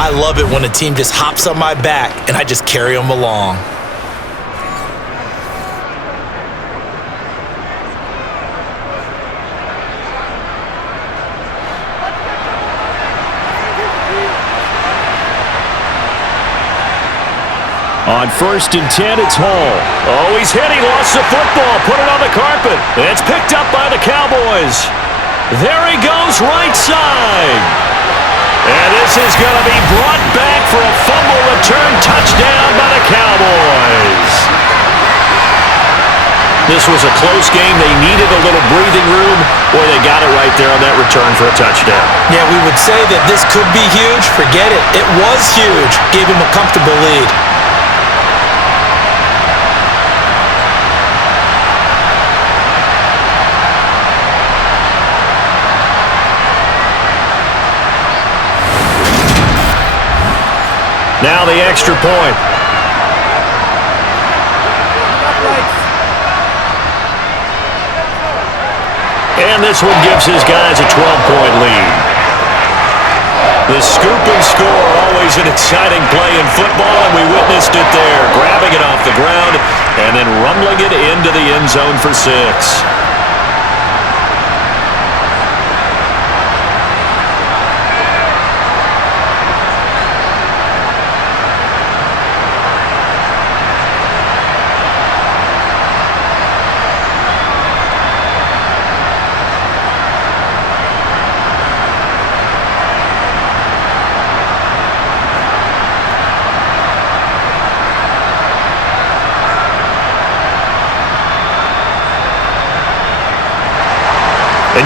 I love it when a team just hops on my back and I just carry them along. On 1st and 10, it's Hall. Oh, he's hit. He lost the football. Put it on the carpet. It's picked up by the Cowboys. There he goes, right side. And this is going to be brought back for a fumble return touchdown by the Cowboys. This was a close game. They needed a little breathing room. Boy, they got it right there on that return for a touchdown. Yeah, we would say that this could be huge. Forget it. It was huge. Gave him a comfortable lead. Now the extra point. And this one gives his guys a 12-point lead. The scoop and score, always an exciting play in football, and we witnessed it there, grabbing it off the ground and then rumbling it into the end zone for 6.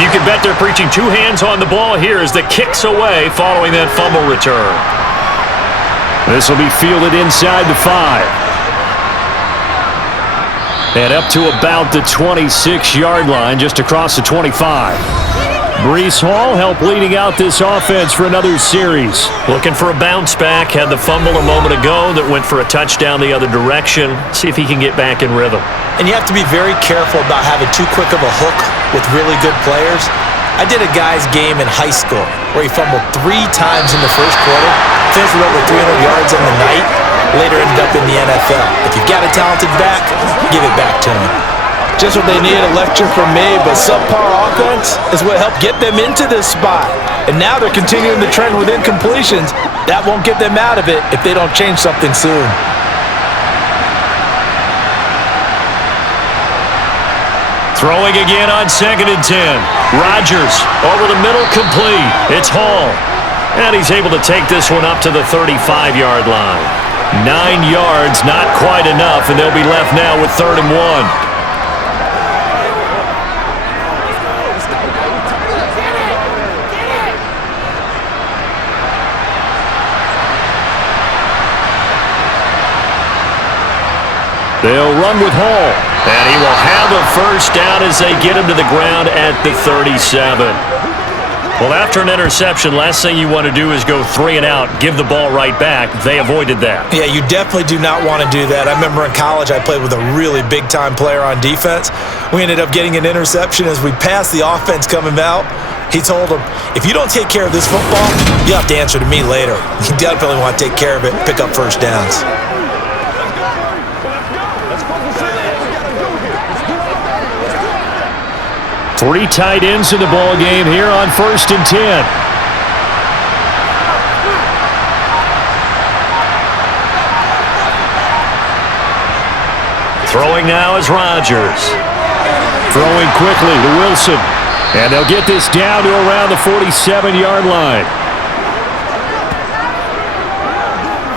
And you can bet they're preaching two hands on the ball here as the kick's away following that fumble return. This will be fielded inside the 5. And up to about the 26-yard line, just across the 25. Breece Hall helped leading out this offense for another series. Looking for a bounce back. Had the fumble a moment ago that went for a touchdown the other direction. See if he can get back in rhythm. And you have to be very careful about having too quick of a hook with really good players. I did a guy's game in high school where he fumbled 3 times in the first quarter, finished with over 300 yards on the night, later ended up in the NFL. If you've got a talented back, give it back to him. Just what they needed, a lecture from me, but subpar offense is what helped get them into this spot. And now they're continuing the trend with incompletions. That won't get them out of it if they don't change something soon. Throwing again on 2nd and 10. Rodgers over the middle, complete. It's Hall. And he's able to take this one up to the 35-yard line. 9 yards, not quite enough, and they'll be left now with 3rd and 1. They'll run with Hall, and he will have a first down as they get him to the ground at the 37. Well, after an interception, last thing you want to do is go 3 and out, give the ball right back. They avoided that. Yeah, you definitely do not want to do that. I remember in college I played with a really big-time player on defense. We ended up getting an interception as we passed the offense coming out. He told him, if you don't take care of this football, you have to answer to me later. You definitely want to take care of it, pick up first downs. 3 tight ends in the ball game here on 1st and 10. Throwing now is Rodgers. Throwing quickly to Wilson. And they'll get this down to around the 47-yard line.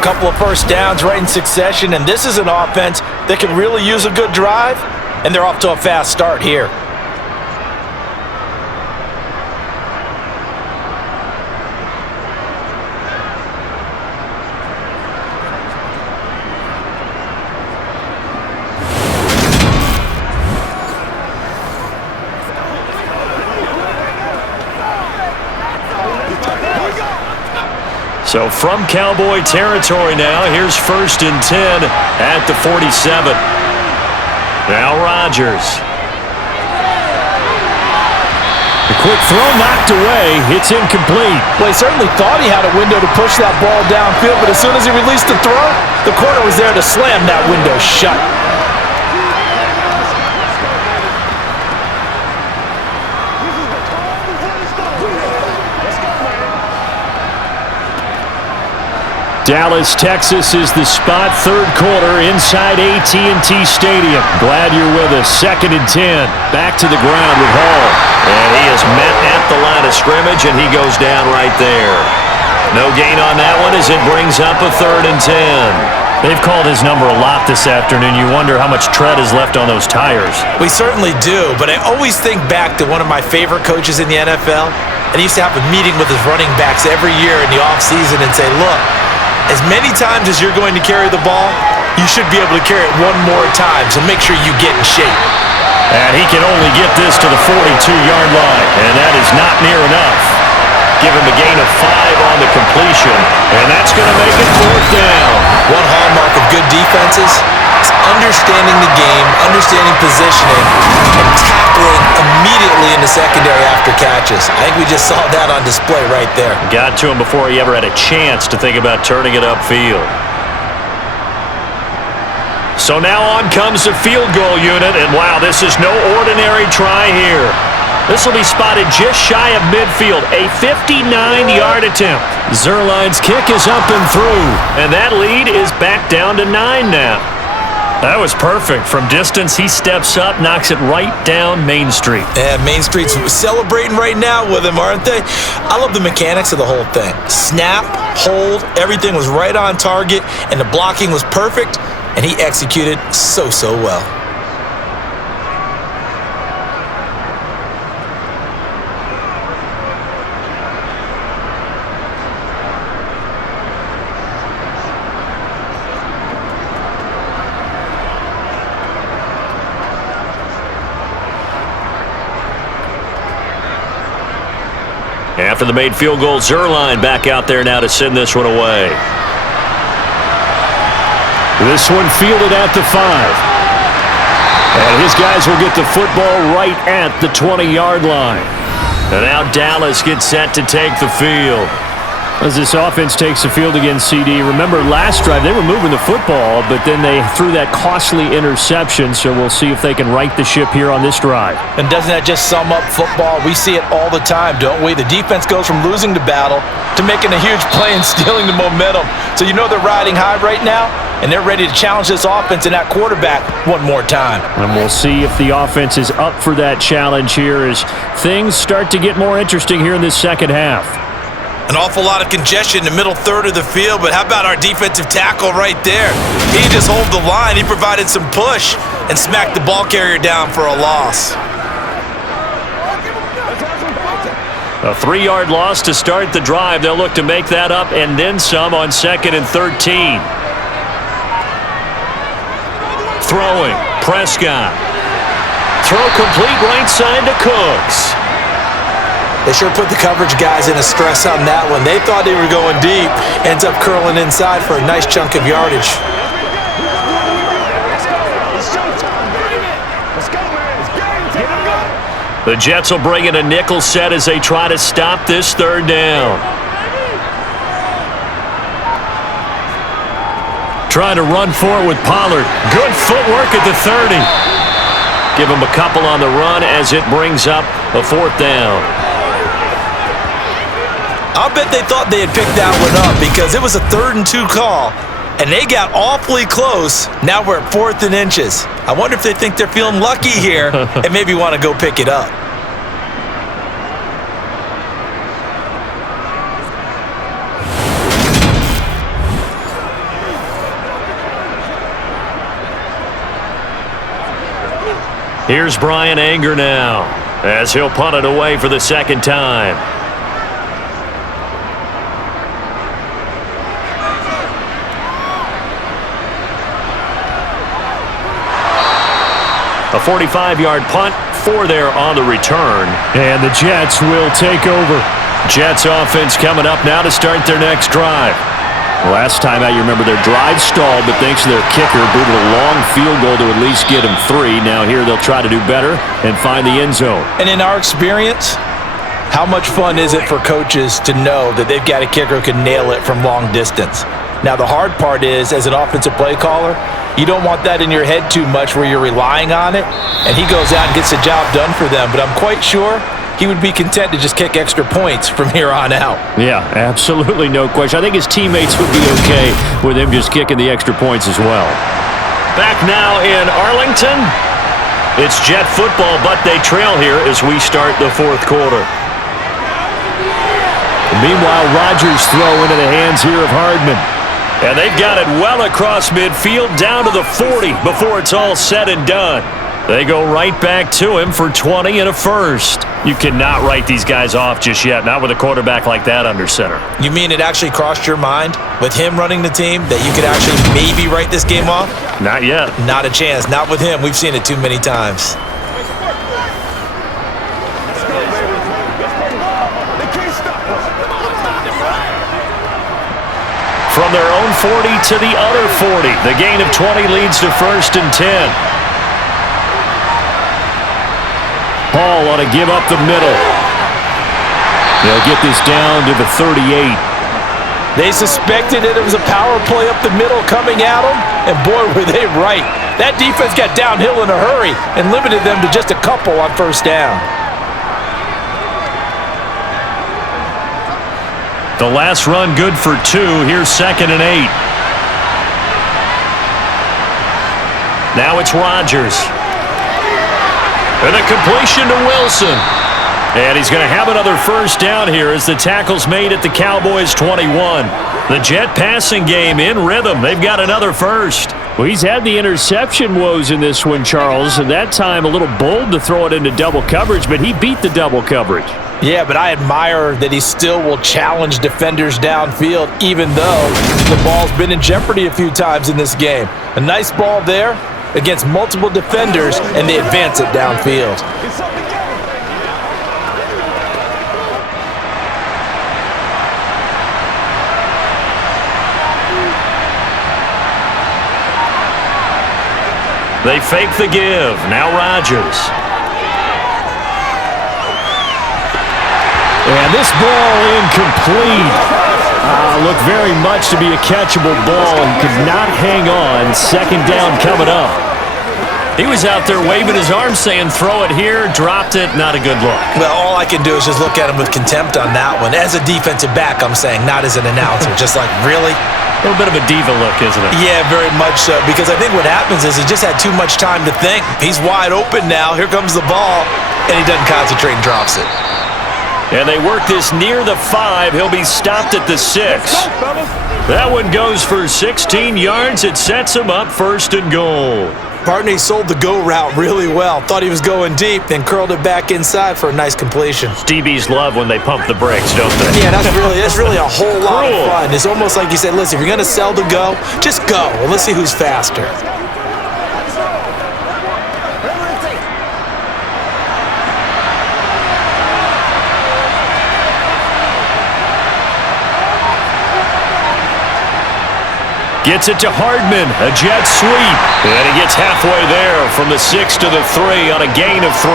Couple of first downs right in succession, and this is an offense that can really use a good drive, and they're off to a fast start here. So from Cowboy territory now, here's 1st and 10 at the 47. Now Rodgers. The quick throw knocked away. It's incomplete. Well, he certainly thought he had a window to push that ball downfield, but as soon as he released the throw, the corner was there to slam that window shut. Dallas, Texas is the spot. 3rd quarter inside AT&T Stadium. Glad you're with us. 2nd and 10. Back to the ground with Hall. And he is met at the line of scrimmage, and he goes down right there. No gain on that one as it brings up a 3rd and 10. They've called his number a lot this afternoon. You wonder how much tread is left on those tires. We certainly do, but I always think back to one of my favorite coaches in the NFL, and he used to have a meeting with his running backs every year in the offseason and say, look, as many times as you're going to carry the ball, you should be able to carry it 1 more time, so make sure you get in shape. And he can only get this to the 42-yard line, and that is not near enough. Give him a gain of 5 on the completion, and that's going to make it 4th down. One hallmark of good defenses is understanding the game, understanding positioning, and tackling immediately in the secondary after catches. I think we just saw that on display right there. Got to him before he ever had a chance to think about turning it upfield. So now on comes the field goal unit, and wow, this is no ordinary try here. This will be spotted just shy of midfield, a 59-yard attempt. Zerline's kick is up and through, and that lead is back down to 9 now. That was perfect. From distance, he steps up, knocks it right down Main Street. Yeah, Main Street's celebrating right now with him, aren't they? I love the mechanics of the whole thing. Snap, hold, everything was right on target, and the blocking was perfect, and he executed so well. After the made field goal, Zerline back out there now to send this one away. This one fielded at the 5. And his guys will get the football right at the 20-yard line. And now Dallas gets set to take the field. As this offense takes the field against CD, remember last drive they were moving the football, but then they threw that costly interception, so we'll see if they can right the ship here on this drive. And doesn't that just sum up football? We see it all the time, don't we? The defense goes from losing the battle to making a huge play and stealing the momentum. So you know they're riding high right now, and they're ready to challenge this offense and that quarterback one more time. And we'll see if the offense is up for that challenge here as things start to get more interesting here in this second half. An awful lot of congestion in the middle third of the field, but how about our defensive tackle right there? He just hold the line. He provided some push and smacked the ball carrier down for a loss. A 3-yard loss to start the drive. They'll look to make that up and then some on 2nd and 13. Throwing, Prescott. Throw complete right side to Cooks. They sure put the coverage guys in a stress on that one. They thought they were going deep. Ends up curling inside for a nice chunk of yardage. The Jets will bring in a nickel set as they try to stop this 3rd down. Trying to run for it with Pollard. Good footwork at the 30. Give him a couple on the run as it brings up a 4th down. I'll bet they thought they had picked that one up because it was a 3rd and 2 call, and they got awfully close. Now we're at 4th and inches. I wonder if they think they're feeling lucky here and maybe want to go pick it up. Here's Brian Anger now as he'll punt it away for the 2nd time. A 45-yard punt, 4 there on the return. And the Jets will take over. Jets offense coming up now to start their next drive. Last time out, you remember their drive stalled, but thanks to their kicker, booted a long field goal to at least get them 3. Now here they'll try to do better and find the end zone. And in our experience, how much fun is it for coaches to know that they've got a kicker who can nail it from long distance? Now the hard part is, as an offensive play caller, you don't want that in your head too much where you're relying on it, and he goes out and gets the job done for them. But I'm quite sure he would be content to just kick extra points from here on out. Yeah, absolutely no question. I think his teammates would be okay with him just kicking the extra points as well. Back now in Arlington. It's Jet football, but they trail here as we start the 4th quarter. Meanwhile, Rodgers throw into the hands here of Hardman. And they've got it well across midfield down to the 40 before it's all said and done. They go right back to him for 20 and a first. You cannot write these guys off just yet, not with a quarterback like that under center. You mean it actually crossed your mind with him running the team that you could actually maybe write this game off? Not yet. Not a chance. Not with him. We've seen it too many times. From their own 40 to the other 40. The gain of 20 leads to 1st and 10. Hall ought to give up the middle. They'll get this down to the 38. They suspected that it was a power play up the middle coming at them, and boy, were they right. That defense got downhill in a hurry and limited them to just a couple on 1st down. The last run good for 2. Here's 2nd and 8. Now it's Rodgers. And a completion to Wilson. And he's going to have another 1st down here as the tackle's made at the Cowboys 21. The Jet passing game in rhythm. They've got another 1st. Well, he's had the interception woes in this one, Charles, and that time a little bold to throw it into double coverage, but he beat the double coverage. Yeah, but I admire that he still will challenge defenders downfield, even though the ball's been in jeopardy a few times in this game. A nice ball there against multiple defenders, and they advance it downfield. They fake the give. Now Rodgers. And this ball incomplete. Looked very much to be a catchable ball and could not hang on. Second down coming up. He was out there waving his arms saying, throw it here, dropped it, not a good look. Well, all I can do is just look at him with contempt on that one. As a defensive back, I'm saying, not as an announcer. Just like, really? A little bit of a diva look, isn't it? Yeah, very much so. Because I think what happens is he just had too much time to think. He's wide open now. Here comes the ball. And he doesn't concentrate and drops it. And they work this near the 5. He'll be stopped at the 6. That one goes for 16 yards. It sets him up 1st and goal. Partney sold the go route really well. Thought he was going deep, then curled it back inside for a nice completion. DBs love when they pump the brakes, don't they? Yeah, that's really a whole lot of fun. It's almost like you said, listen, if you're going to sell the go, just go. And let's see who's faster. Gets it to Hardman, a jet sweep. And he gets halfway there from the 6 to the 3 on a gain of 3.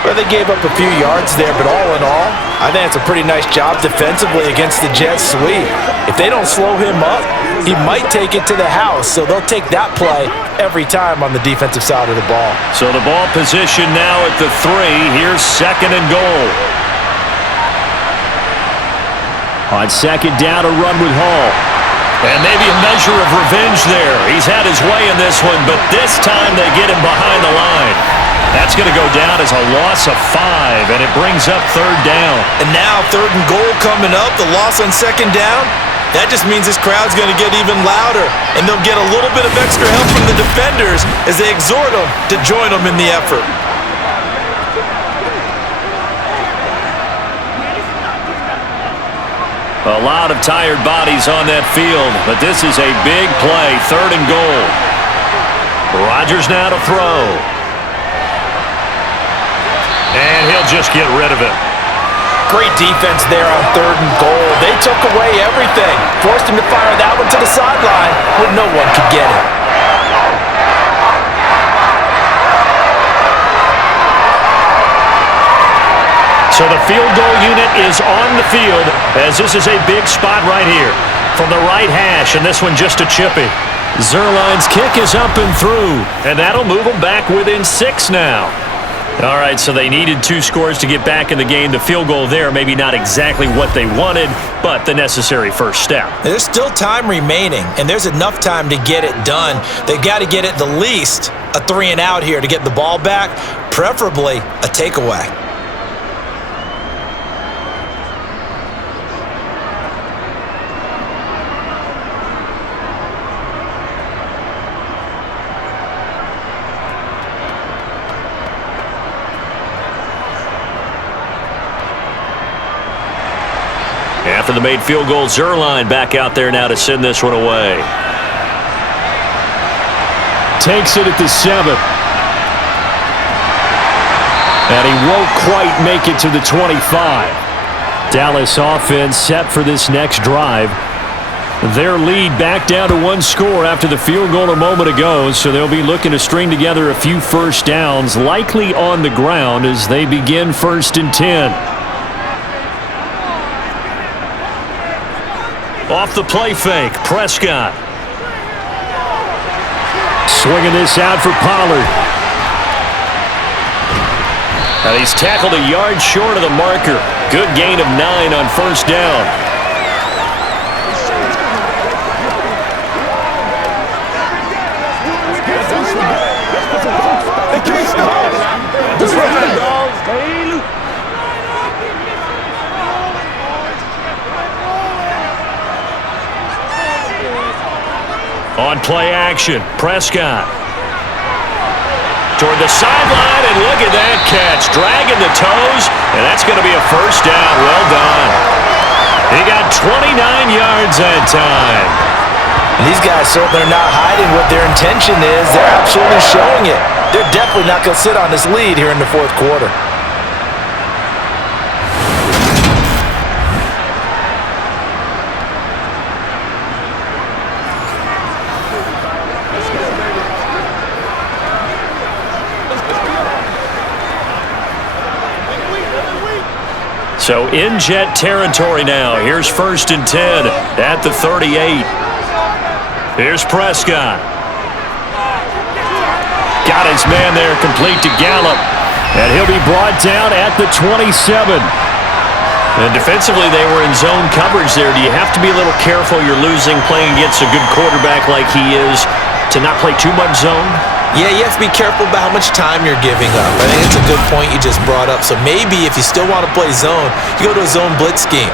Well, they gave up a few yards there, but all in all, I think it's a pretty nice job defensively against the jet sweep. If they don't slow him up, he might take it to the house, so they'll take that play every time on the defensive side of the ball. So the ball position now at the 3. Here's 2nd and goal. On 2nd down, a run with Hall. And maybe a measure of revenge there. He's had his way in this one, but this time they get him behind the line. That's going to go down as a loss of 5, and it brings up 3rd down. And now 3rd and goal coming up, the loss on 2nd down. That just means this crowd's going to get even louder, and they'll get a little bit of extra help from the defenders as they exhort them to join them in the effort. A lot of tired bodies on that field, but this is a big play, 3rd and goal. Rodgers now to throw. And he'll just get rid of it. Great defense there on 3rd and goal. They took away everything. Forced him to fire that one to the sideline when no one could get it. So the field goal unit is on the field as this is a big spot right here. From the right hash, and this one just a chippy. Zerline's kick is up and through, and that'll move them back within 6 now. All right, so they needed 2 scores to get back in the game. The field goal there, maybe not exactly what they wanted, but the necessary first step. There's still time remaining, and there's enough time to get it done. They've got to get at the least a 3 and out here to get the ball back, preferably a takeaway. After the made field goal, Zerline back out there now to send this one away. Takes it at the 7. And he won't quite make it to the 25. Dallas offense set for this next drive. Their lead back down to 1 score after the field goal a moment ago, so they'll be looking to string together a few first downs, likely on the ground as they begin 1st and 10. Off the play fake, Prescott. Swinging this out for Pollard. And he's tackled a yard short of the marker. Good gain of 9 on 1st down. On play action, Prescott. Toward the sideline, and look at that catch. Dragging the toes, and that's going to be a first down. Well done. He got 29 yards that time. And these guys certainly are not hiding what their intention is. They're absolutely showing it. They're definitely not going to sit on this lead here in the 4th quarter. So in Jet territory now. Here's 1st and 10 at the 38. Here's Prescott. Got his man there, complete to Gallup. And he'll be brought down at the 27. And defensively, they were in zone coverage there. Do you have to be a little careful? You're losing, playing against a good quarterback like he is, to not play too much zone? Yeah, you have to be careful about how much time you're giving up. I think it's a good point you just brought up. So maybe if you still want to play zone, you go to a zone blitz scheme.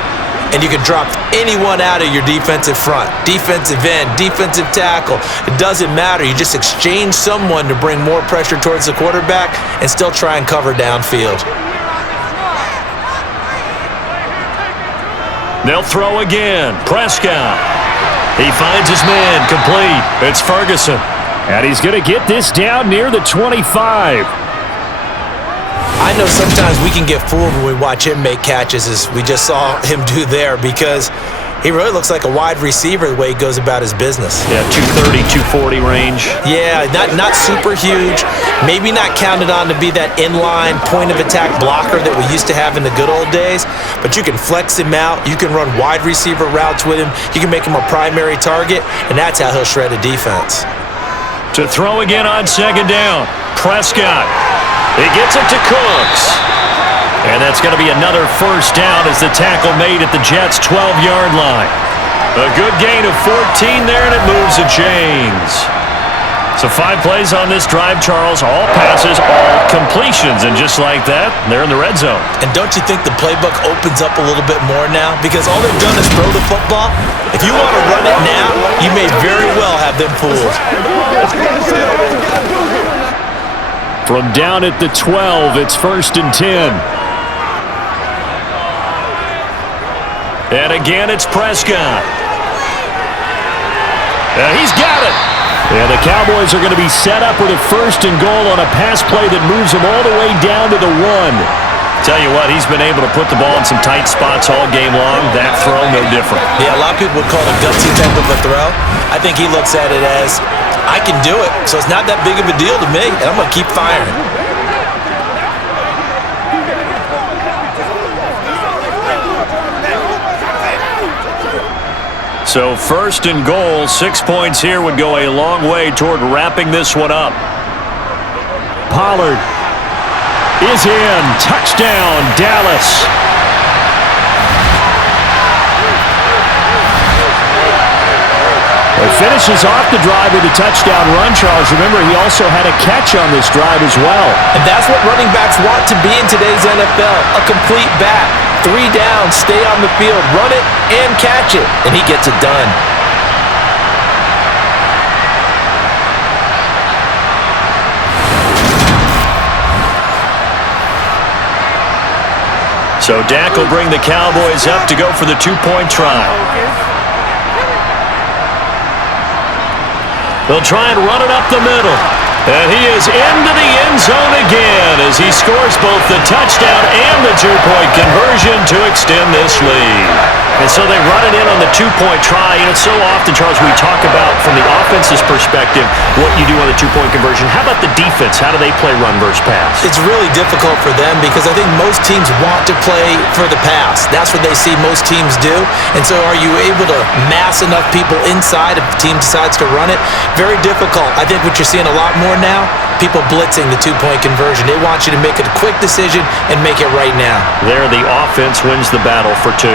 And you can drop anyone out of your defensive front, defensive end, defensive tackle. It doesn't matter. You just exchange someone to bring more pressure towards the quarterback and still try and cover downfield. They'll throw again. Prescott. He finds his man, complete. It's Ferguson. And he's going to get this down near the 25. I know sometimes we can get fooled when we watch him make catches, as we just saw him do there, because he really looks like a wide receiver the way he goes about his business. Yeah, 230, 240 range. Yeah, not super huge. Maybe not counted on to be that inline point-of-attack blocker that we used to have in the good old days, but you can flex him out. You can run wide receiver routes with him. You can make him a primary target, and that's how he'll shred a defense. To throw again on 2nd down. Prescott. He gets it to Cooks. And that's going to be another 1st down as the tackle made at the Jets' 12-yard line. A good gain of 14 there, and it moves the chains. So 5 plays on this drive, Charles. All passes, all completions. And just like that, they're in the red zone. And don't you think the playbook opens up a little bit more now? Because all they've done is throw the football. If you want to run it now, you may very well have them fooled. From down at the 12, it's 1st and 10. And again, it's Prescott. He's got it. And the Cowboys are going to be set up with a 1st and goal on a pass play that moves them all the way down to the 1. Tell you what, he's been able to put the ball in some tight spots all game long. That throw, no different. Yeah, a lot of people would call it a gutsy type of a throw. I think he looks at it as, I can do it, so it's not that big of a deal to me, and I'm going to keep firing. So 1st and goal, 6 points here would go a long way toward wrapping this one up. Pollard is in. Touchdown, Dallas. He finishes off the drive with a touchdown run, Charles. Remember, he also had a catch on this drive as well. And that's what running backs want to be in today's NFL, a complete back. 3 down, stay on the field, run it, and catch it. And he gets it done. So Dak will bring the Cowboys up to go for the 2-point try. They'll try and run it up the middle. And he is into the end zone again as he scores both the touchdown and the 2-point conversion to extend this lead. And so they run it in on the 2-point try. And it's so often, Charles, we talk about from the offense's perspective what you do on the 2-point conversion. How about the defense? How do they play run versus pass? It's really difficult for them because I think most teams want to play for the pass. That's what they see most teams do. And so are you able to mass enough people inside if the team decides to run it? Very difficult. I think what you're seeing a lot more now, people blitzing the 2-point conversion. They want you to make a quick decision and make it right now. There, the offense wins the battle for 2.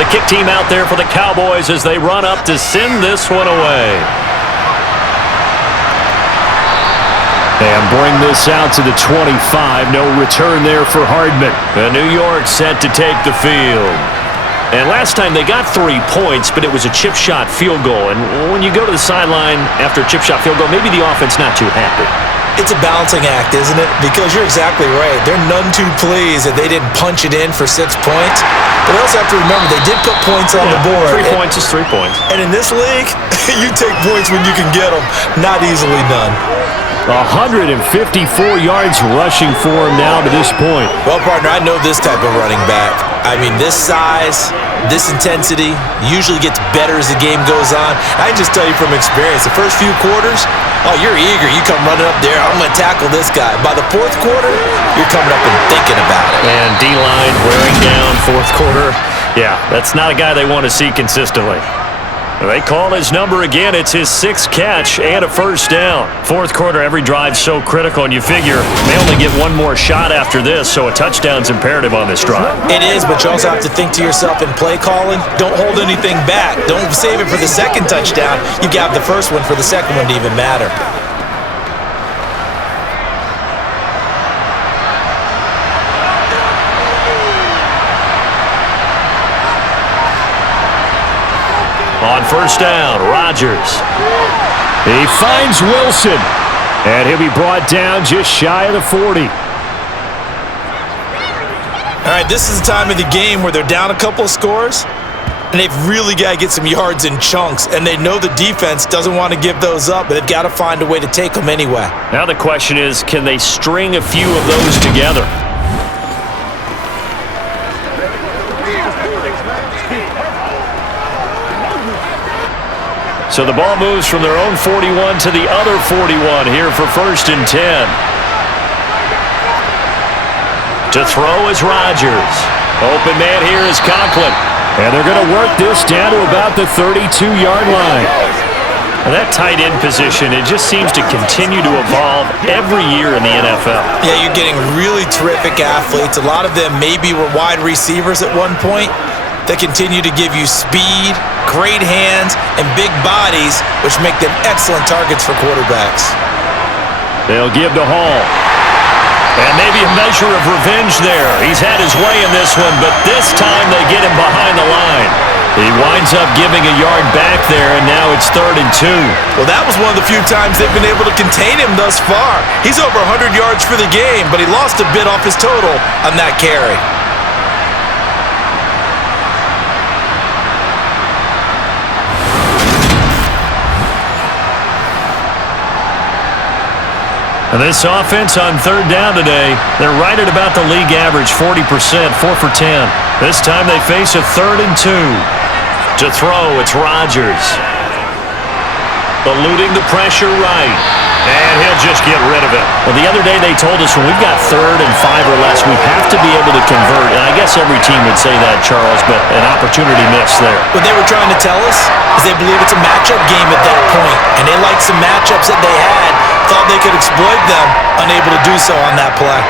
The kick team out there for the Cowboys as they run up to send this one away. And bring this out to the 25. No return there for Hardman. And New York set to take the field. And last time they got 3 points, but it was a chip shot field goal. And when you go to the sideline after a chip shot field goal, maybe the offense not too happy. It's a balancing act, isn't it? Because you're exactly right. They're none too pleased that they didn't punch it in for 6 points. But they also have to remember they did put points on the board. 3 points is 3 points. And in this league, you take points when you can get them. Not easily done. 154 yards rushing for him now to this point. Well, partner, I know this type of running back. I mean, this size, This intensity usually gets better as the game goes on. I can just tell you from experience, the first few quarters, oh, you're eager. You come running up there, I'm going to tackle this guy. By the fourth quarter, you're coming up and thinking about it. And D-line wearing down fourth quarter. Yeah, that's not a guy they want to see consistently. They call his number again. It's his 6th catch and a first down. Fourth quarter, every drive's so critical, and you figure they only get one more shot after this, so a touchdown's imperative on this drive. It is, but you also have to think to yourself in play calling, don't hold anything back. Don't save it for the second touchdown. You got the first one for the second one to even matter. On first down, Rodgers. He finds Wilson, and he'll be brought down just shy of the 40. All right, this is the time of the game where they're down a couple of scores, and they've really got to get some yards in chunks, and they know the defense doesn't want to give those up, but they've got to find a way to take them anyway. Now the question is, can they string a few of those together? So the ball moves from their own 41 to the other 41 here for 1st and 10. To throw is Rodgers. Open man here is Conklin. And they're going to work this down to about the 32-yard line. And that tight end position, it just seems to continue to evolve every year in the NFL. Yeah, you're getting really terrific athletes. A lot of them maybe were wide receivers at one point. They continue to give you speed, great hands, and big bodies, which make them excellent targets for quarterbacks. They'll give to Hall. And maybe a measure of revenge there. He's had his way in this one, but this time they get him behind the line. He winds up giving a yard back there, and now it's 3rd and 2. Well, that was one of the few times they've been able to contain him thus far. He's over 100 yards for the game, but he lost a bit off his total on that carry. And this offense on 3rd down today, they're right at about the league average, 40%, 4 for 10. This time they face a 3rd and 2. To throw, it's Rodgers. Eluding the pressure right. And he'll just get rid of it. Well, the other day they told us when we've got 3rd and 5 or less, we have to be able to convert. And I guess every team would say that, Charles, but an opportunity missed there. What they were trying to tell us is they believe it's a matchup game at that point, and they liked some matchups that they had, thought they could exploit them, unable to do so on that play.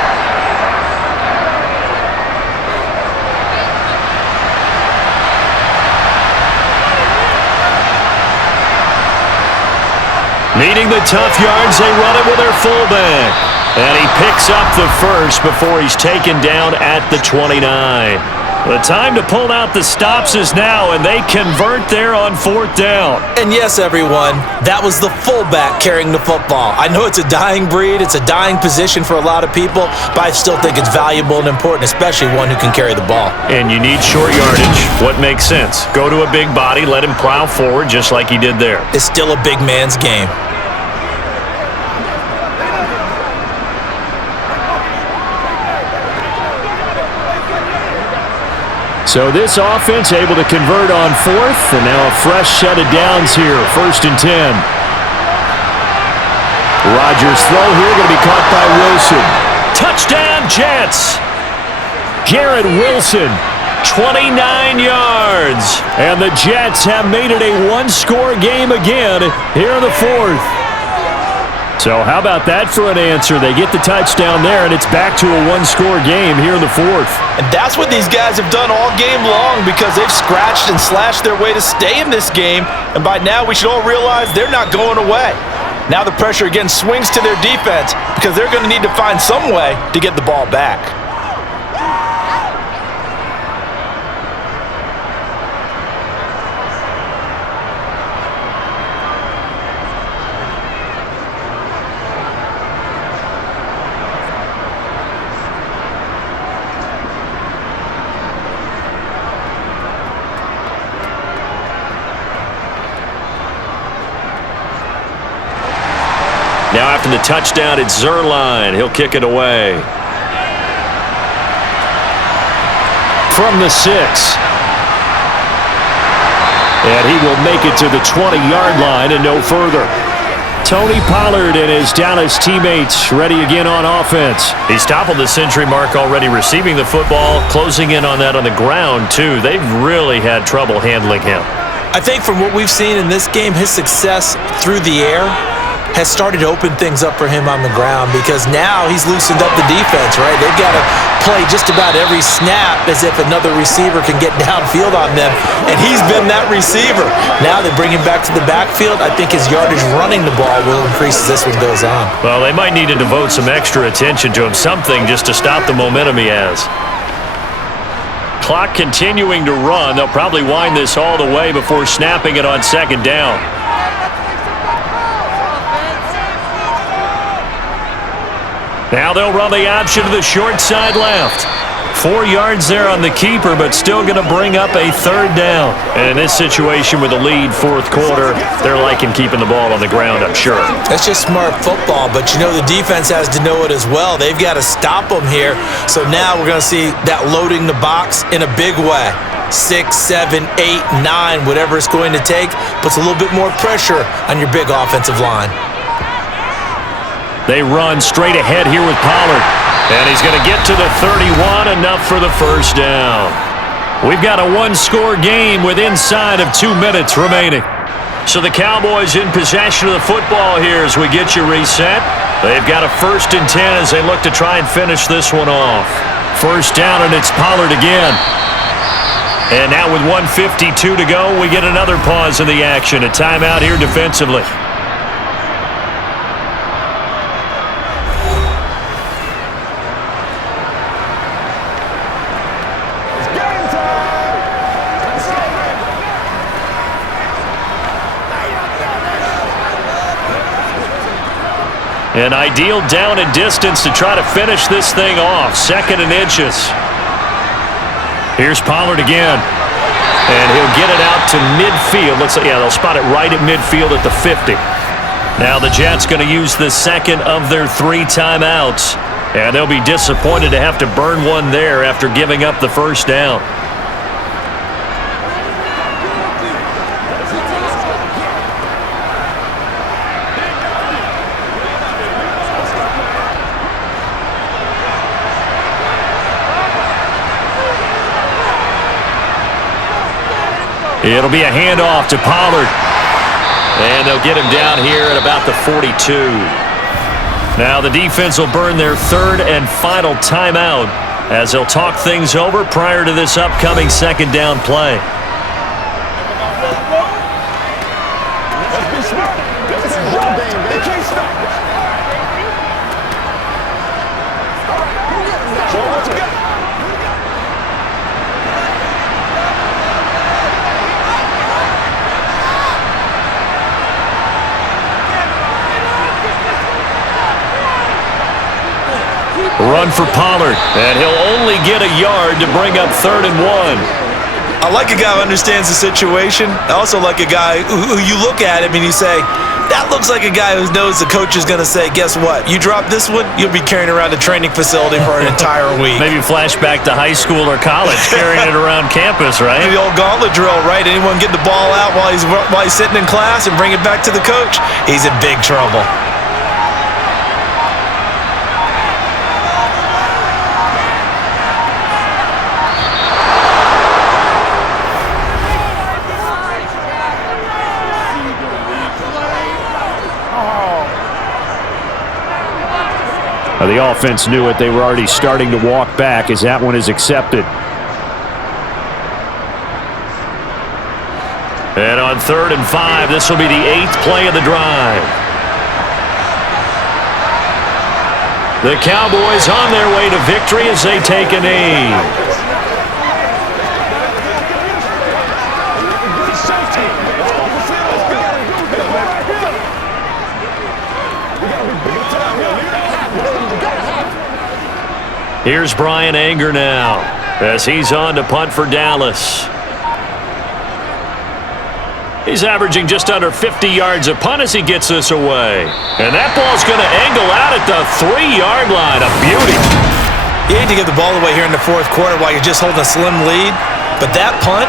Needing the tough yards, they run it with their fullback. And he picks up the first before he's taken down at the 29. The time to pull out the stops is now, and they convert there on 4th down. And yes, everyone, that was the fullback carrying the football. I know it's a dying breed, it's a dying position for a lot of people, but I still think it's valuable and important, especially one who can carry the ball. And you need short yardage. What makes sense? Go to a big body, let him plow forward just like he did there. It's still a big man's game. So this offense able to convert on 4th, and now a fresh set of downs here, 1st and 10. Rodgers' throw here going to be caught by Wilson. Touchdown, Jets! Garrett Wilson, 29 yards. And the Jets have made it a one-score game again here in the 4th. So how about that for an answer? They get the touchdown there, and it's back to a one-score game here in the 4th. And that's what these guys have done all game long because they've scratched and slashed their way to stay in this game. And by now, we should all realize they're not going away. Now the pressure again swings to their defense because they're going to need to find some way to get the ball back. Now after the touchdown, it's Zerline. He'll kick it away. From the 6. And he will make it to the 20-yard line and no further. Tony Pollard and his Dallas teammates ready again on offense. He's toppled the century mark already receiving the football, closing in on that on the ground, too. They've really had trouble handling him. I think from what we've seen in this game, his success through the air has started to open things up for him on the ground because now he's loosened up the defense, right? They've got to play just about every snap as if another receiver can get downfield on them, and he's been that receiver. Now they bring him back to the backfield. I think his yardage running the ball will increase as this one goes on. Well, they might need to devote some extra attention to him, something just to stop the momentum he has. Clock continuing to run. They'll probably wind this all the way before snapping it on second down. Now they'll run the option to the short side left. 4 yards there on the keeper, but still going to bring up a third down. And in this situation with a lead fourth quarter, they're liking keeping the ball on the ground, I'm sure. That's just smart football, but you know the defense has to know it as well. They've got to stop them here. So now we're going to see that loading the box in a big way. 6, 7, 8, 9, whatever it's going to take, puts a little bit more pressure on your big offensive line. They run straight ahead here with Pollard. And he's going to get to the 31, enough for the first down. We've got a one-score game with inside of 2 minutes remaining. So the Cowboys in possession of the football here as we get you reset. They've got a 1st and 10 as they look to try and finish this one off. First down, and it's Pollard again. And now with 1:52 to go, we get another pause in the action. A timeout here defensively. An ideal down and distance to try to finish this thing off. 2nd and inches. Here's Pollard again. And he'll get it out to midfield. Looks like, yeah, they'll spot it right at midfield at the 50. Now the Jets going to use the second of their 3 timeouts. And they'll be disappointed to have to burn one there after giving up the first down. It'll be a handoff to Pollard. And they'll get him down here at about the 42. Now the defense will burn their 3rd and final timeout as they'll talk things over prior to this upcoming 2nd down play. Run for Pollard, and he'll only get a yard to bring up 3rd and 1. I like a guy who understands the situation. I also like a guy who you look at him and you say, that looks like a guy who knows the coach is going to say, guess what? You drop this one, you'll be carrying around a training facility for an entire week. Maybe flashback to high school or college, carrying it around campus, right? The old gauntlet drill, right? Anyone get the ball out while he's sitting in class and bring it back to the coach? He's in big trouble. The offense knew it. They were already starting to walk back as that one is accepted. And on 3rd and 5, this will be the 8th play of the drive. The Cowboys on their way to victory as they take a knee. Here's Brian Anger now as he's on to punt for Dallas. He's averaging just under 50 yards a punt as he gets this away. And that ball's going to angle out at the 3-yard line. A beauty. You need to get the ball away here in the fourth quarter while you're just holding a slim lead. But that punt,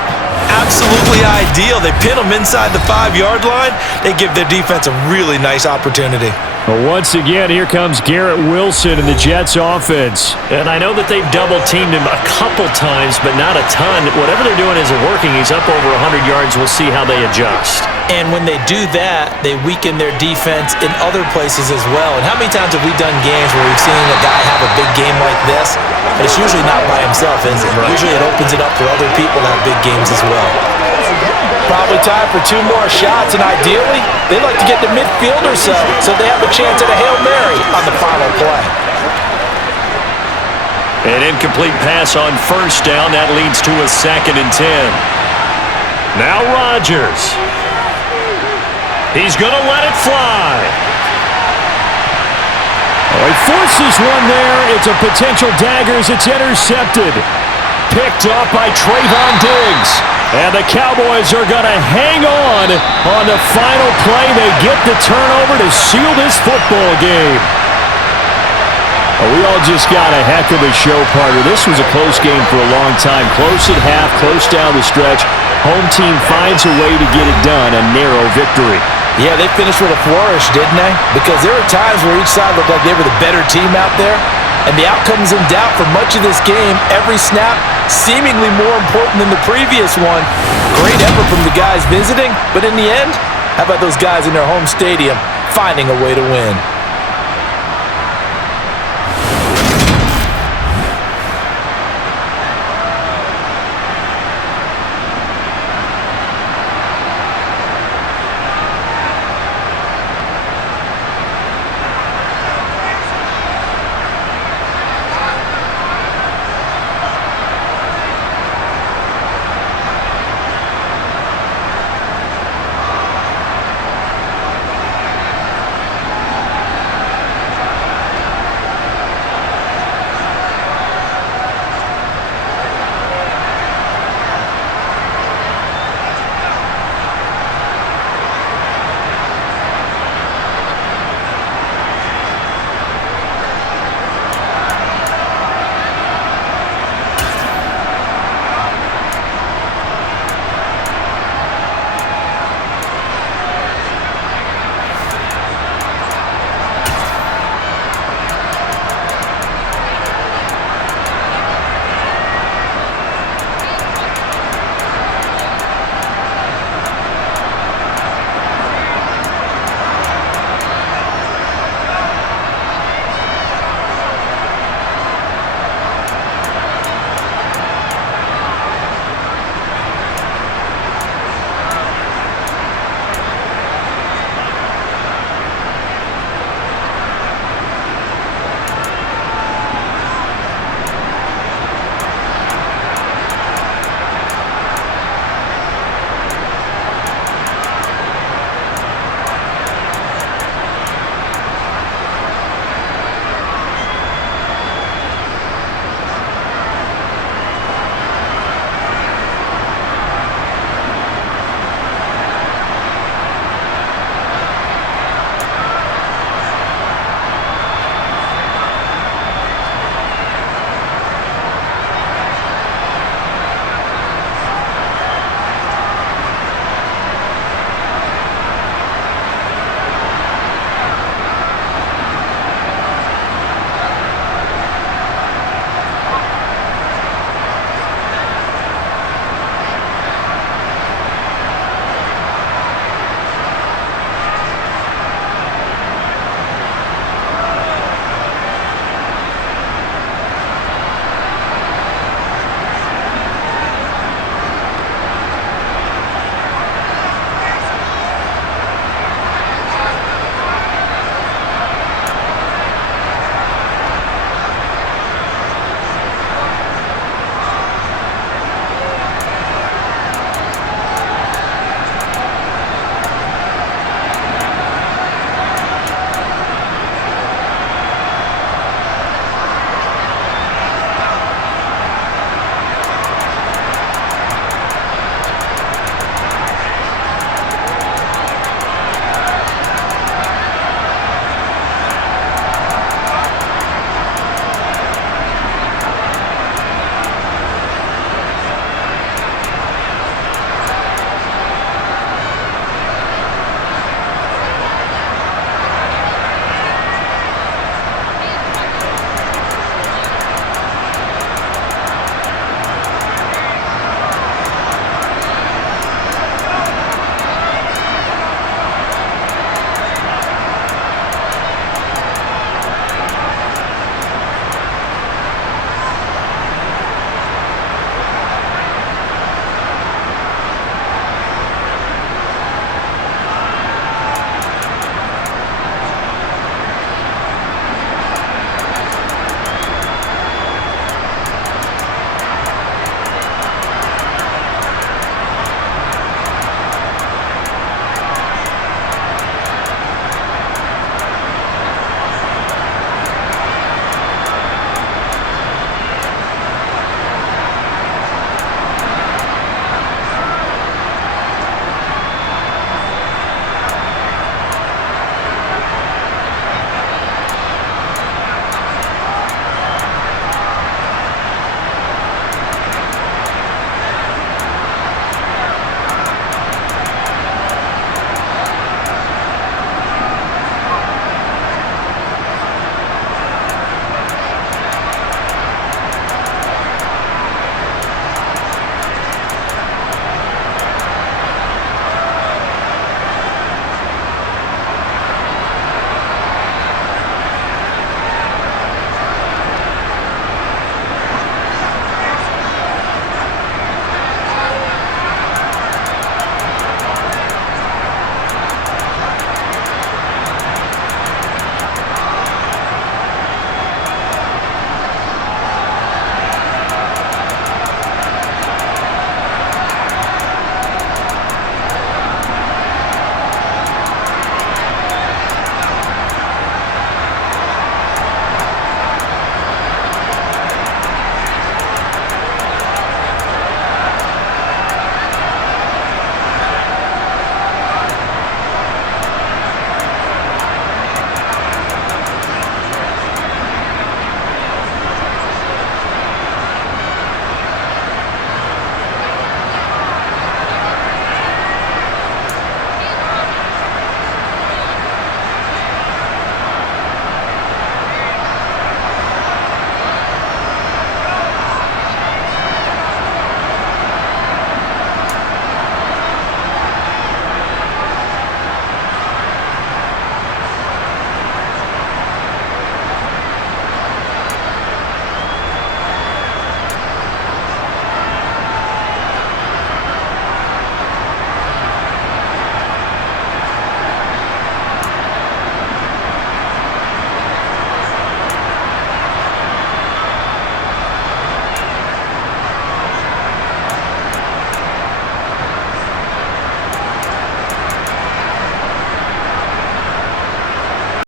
Absolutely ideal. They pin them inside the 5-yard line. They give their defense a really nice opportunity. Well, once again, here comes Garrett Wilson in the Jets offense. And I know that they've double-teamed him a couple times, but not a ton. Whatever they're doing isn't working. He's up over 100 yards. We'll see how they adjust. And when they do that, they weaken their defense in other places as well. And how many times have we done games where we've seen a guy have a big game like this? But it's usually not by himself, is it? Right. Usually it opens it up for other people to have big games as well. Probably time for 2 more shots, and ideally, they'd like to get to midfield or so they have a chance at a Hail Mary on the final play. An incomplete pass on first down. That leads to a 2nd and 10. Now Rodgers. He's going to let it fly. Oh, he forces one there. It's a potential dagger as it's intercepted. Picked up by Trayvon Diggs. And the Cowboys are going to hang on the final play. They get the turnover to seal this football game. Oh, we all just got a heck of a show, partner. This was a close game for a long time. Close at half, close down the stretch. Home team finds a way to get it done, a narrow victory. Yeah, they finished with a flourish, didn't they? Because there were times where each side looked like they were the better team out there. And the outcome's in doubt for much of this game. Every snap seemingly more important than the previous one. Great effort from the guys visiting, but in the end, how about those guys in their home stadium finding a way to win?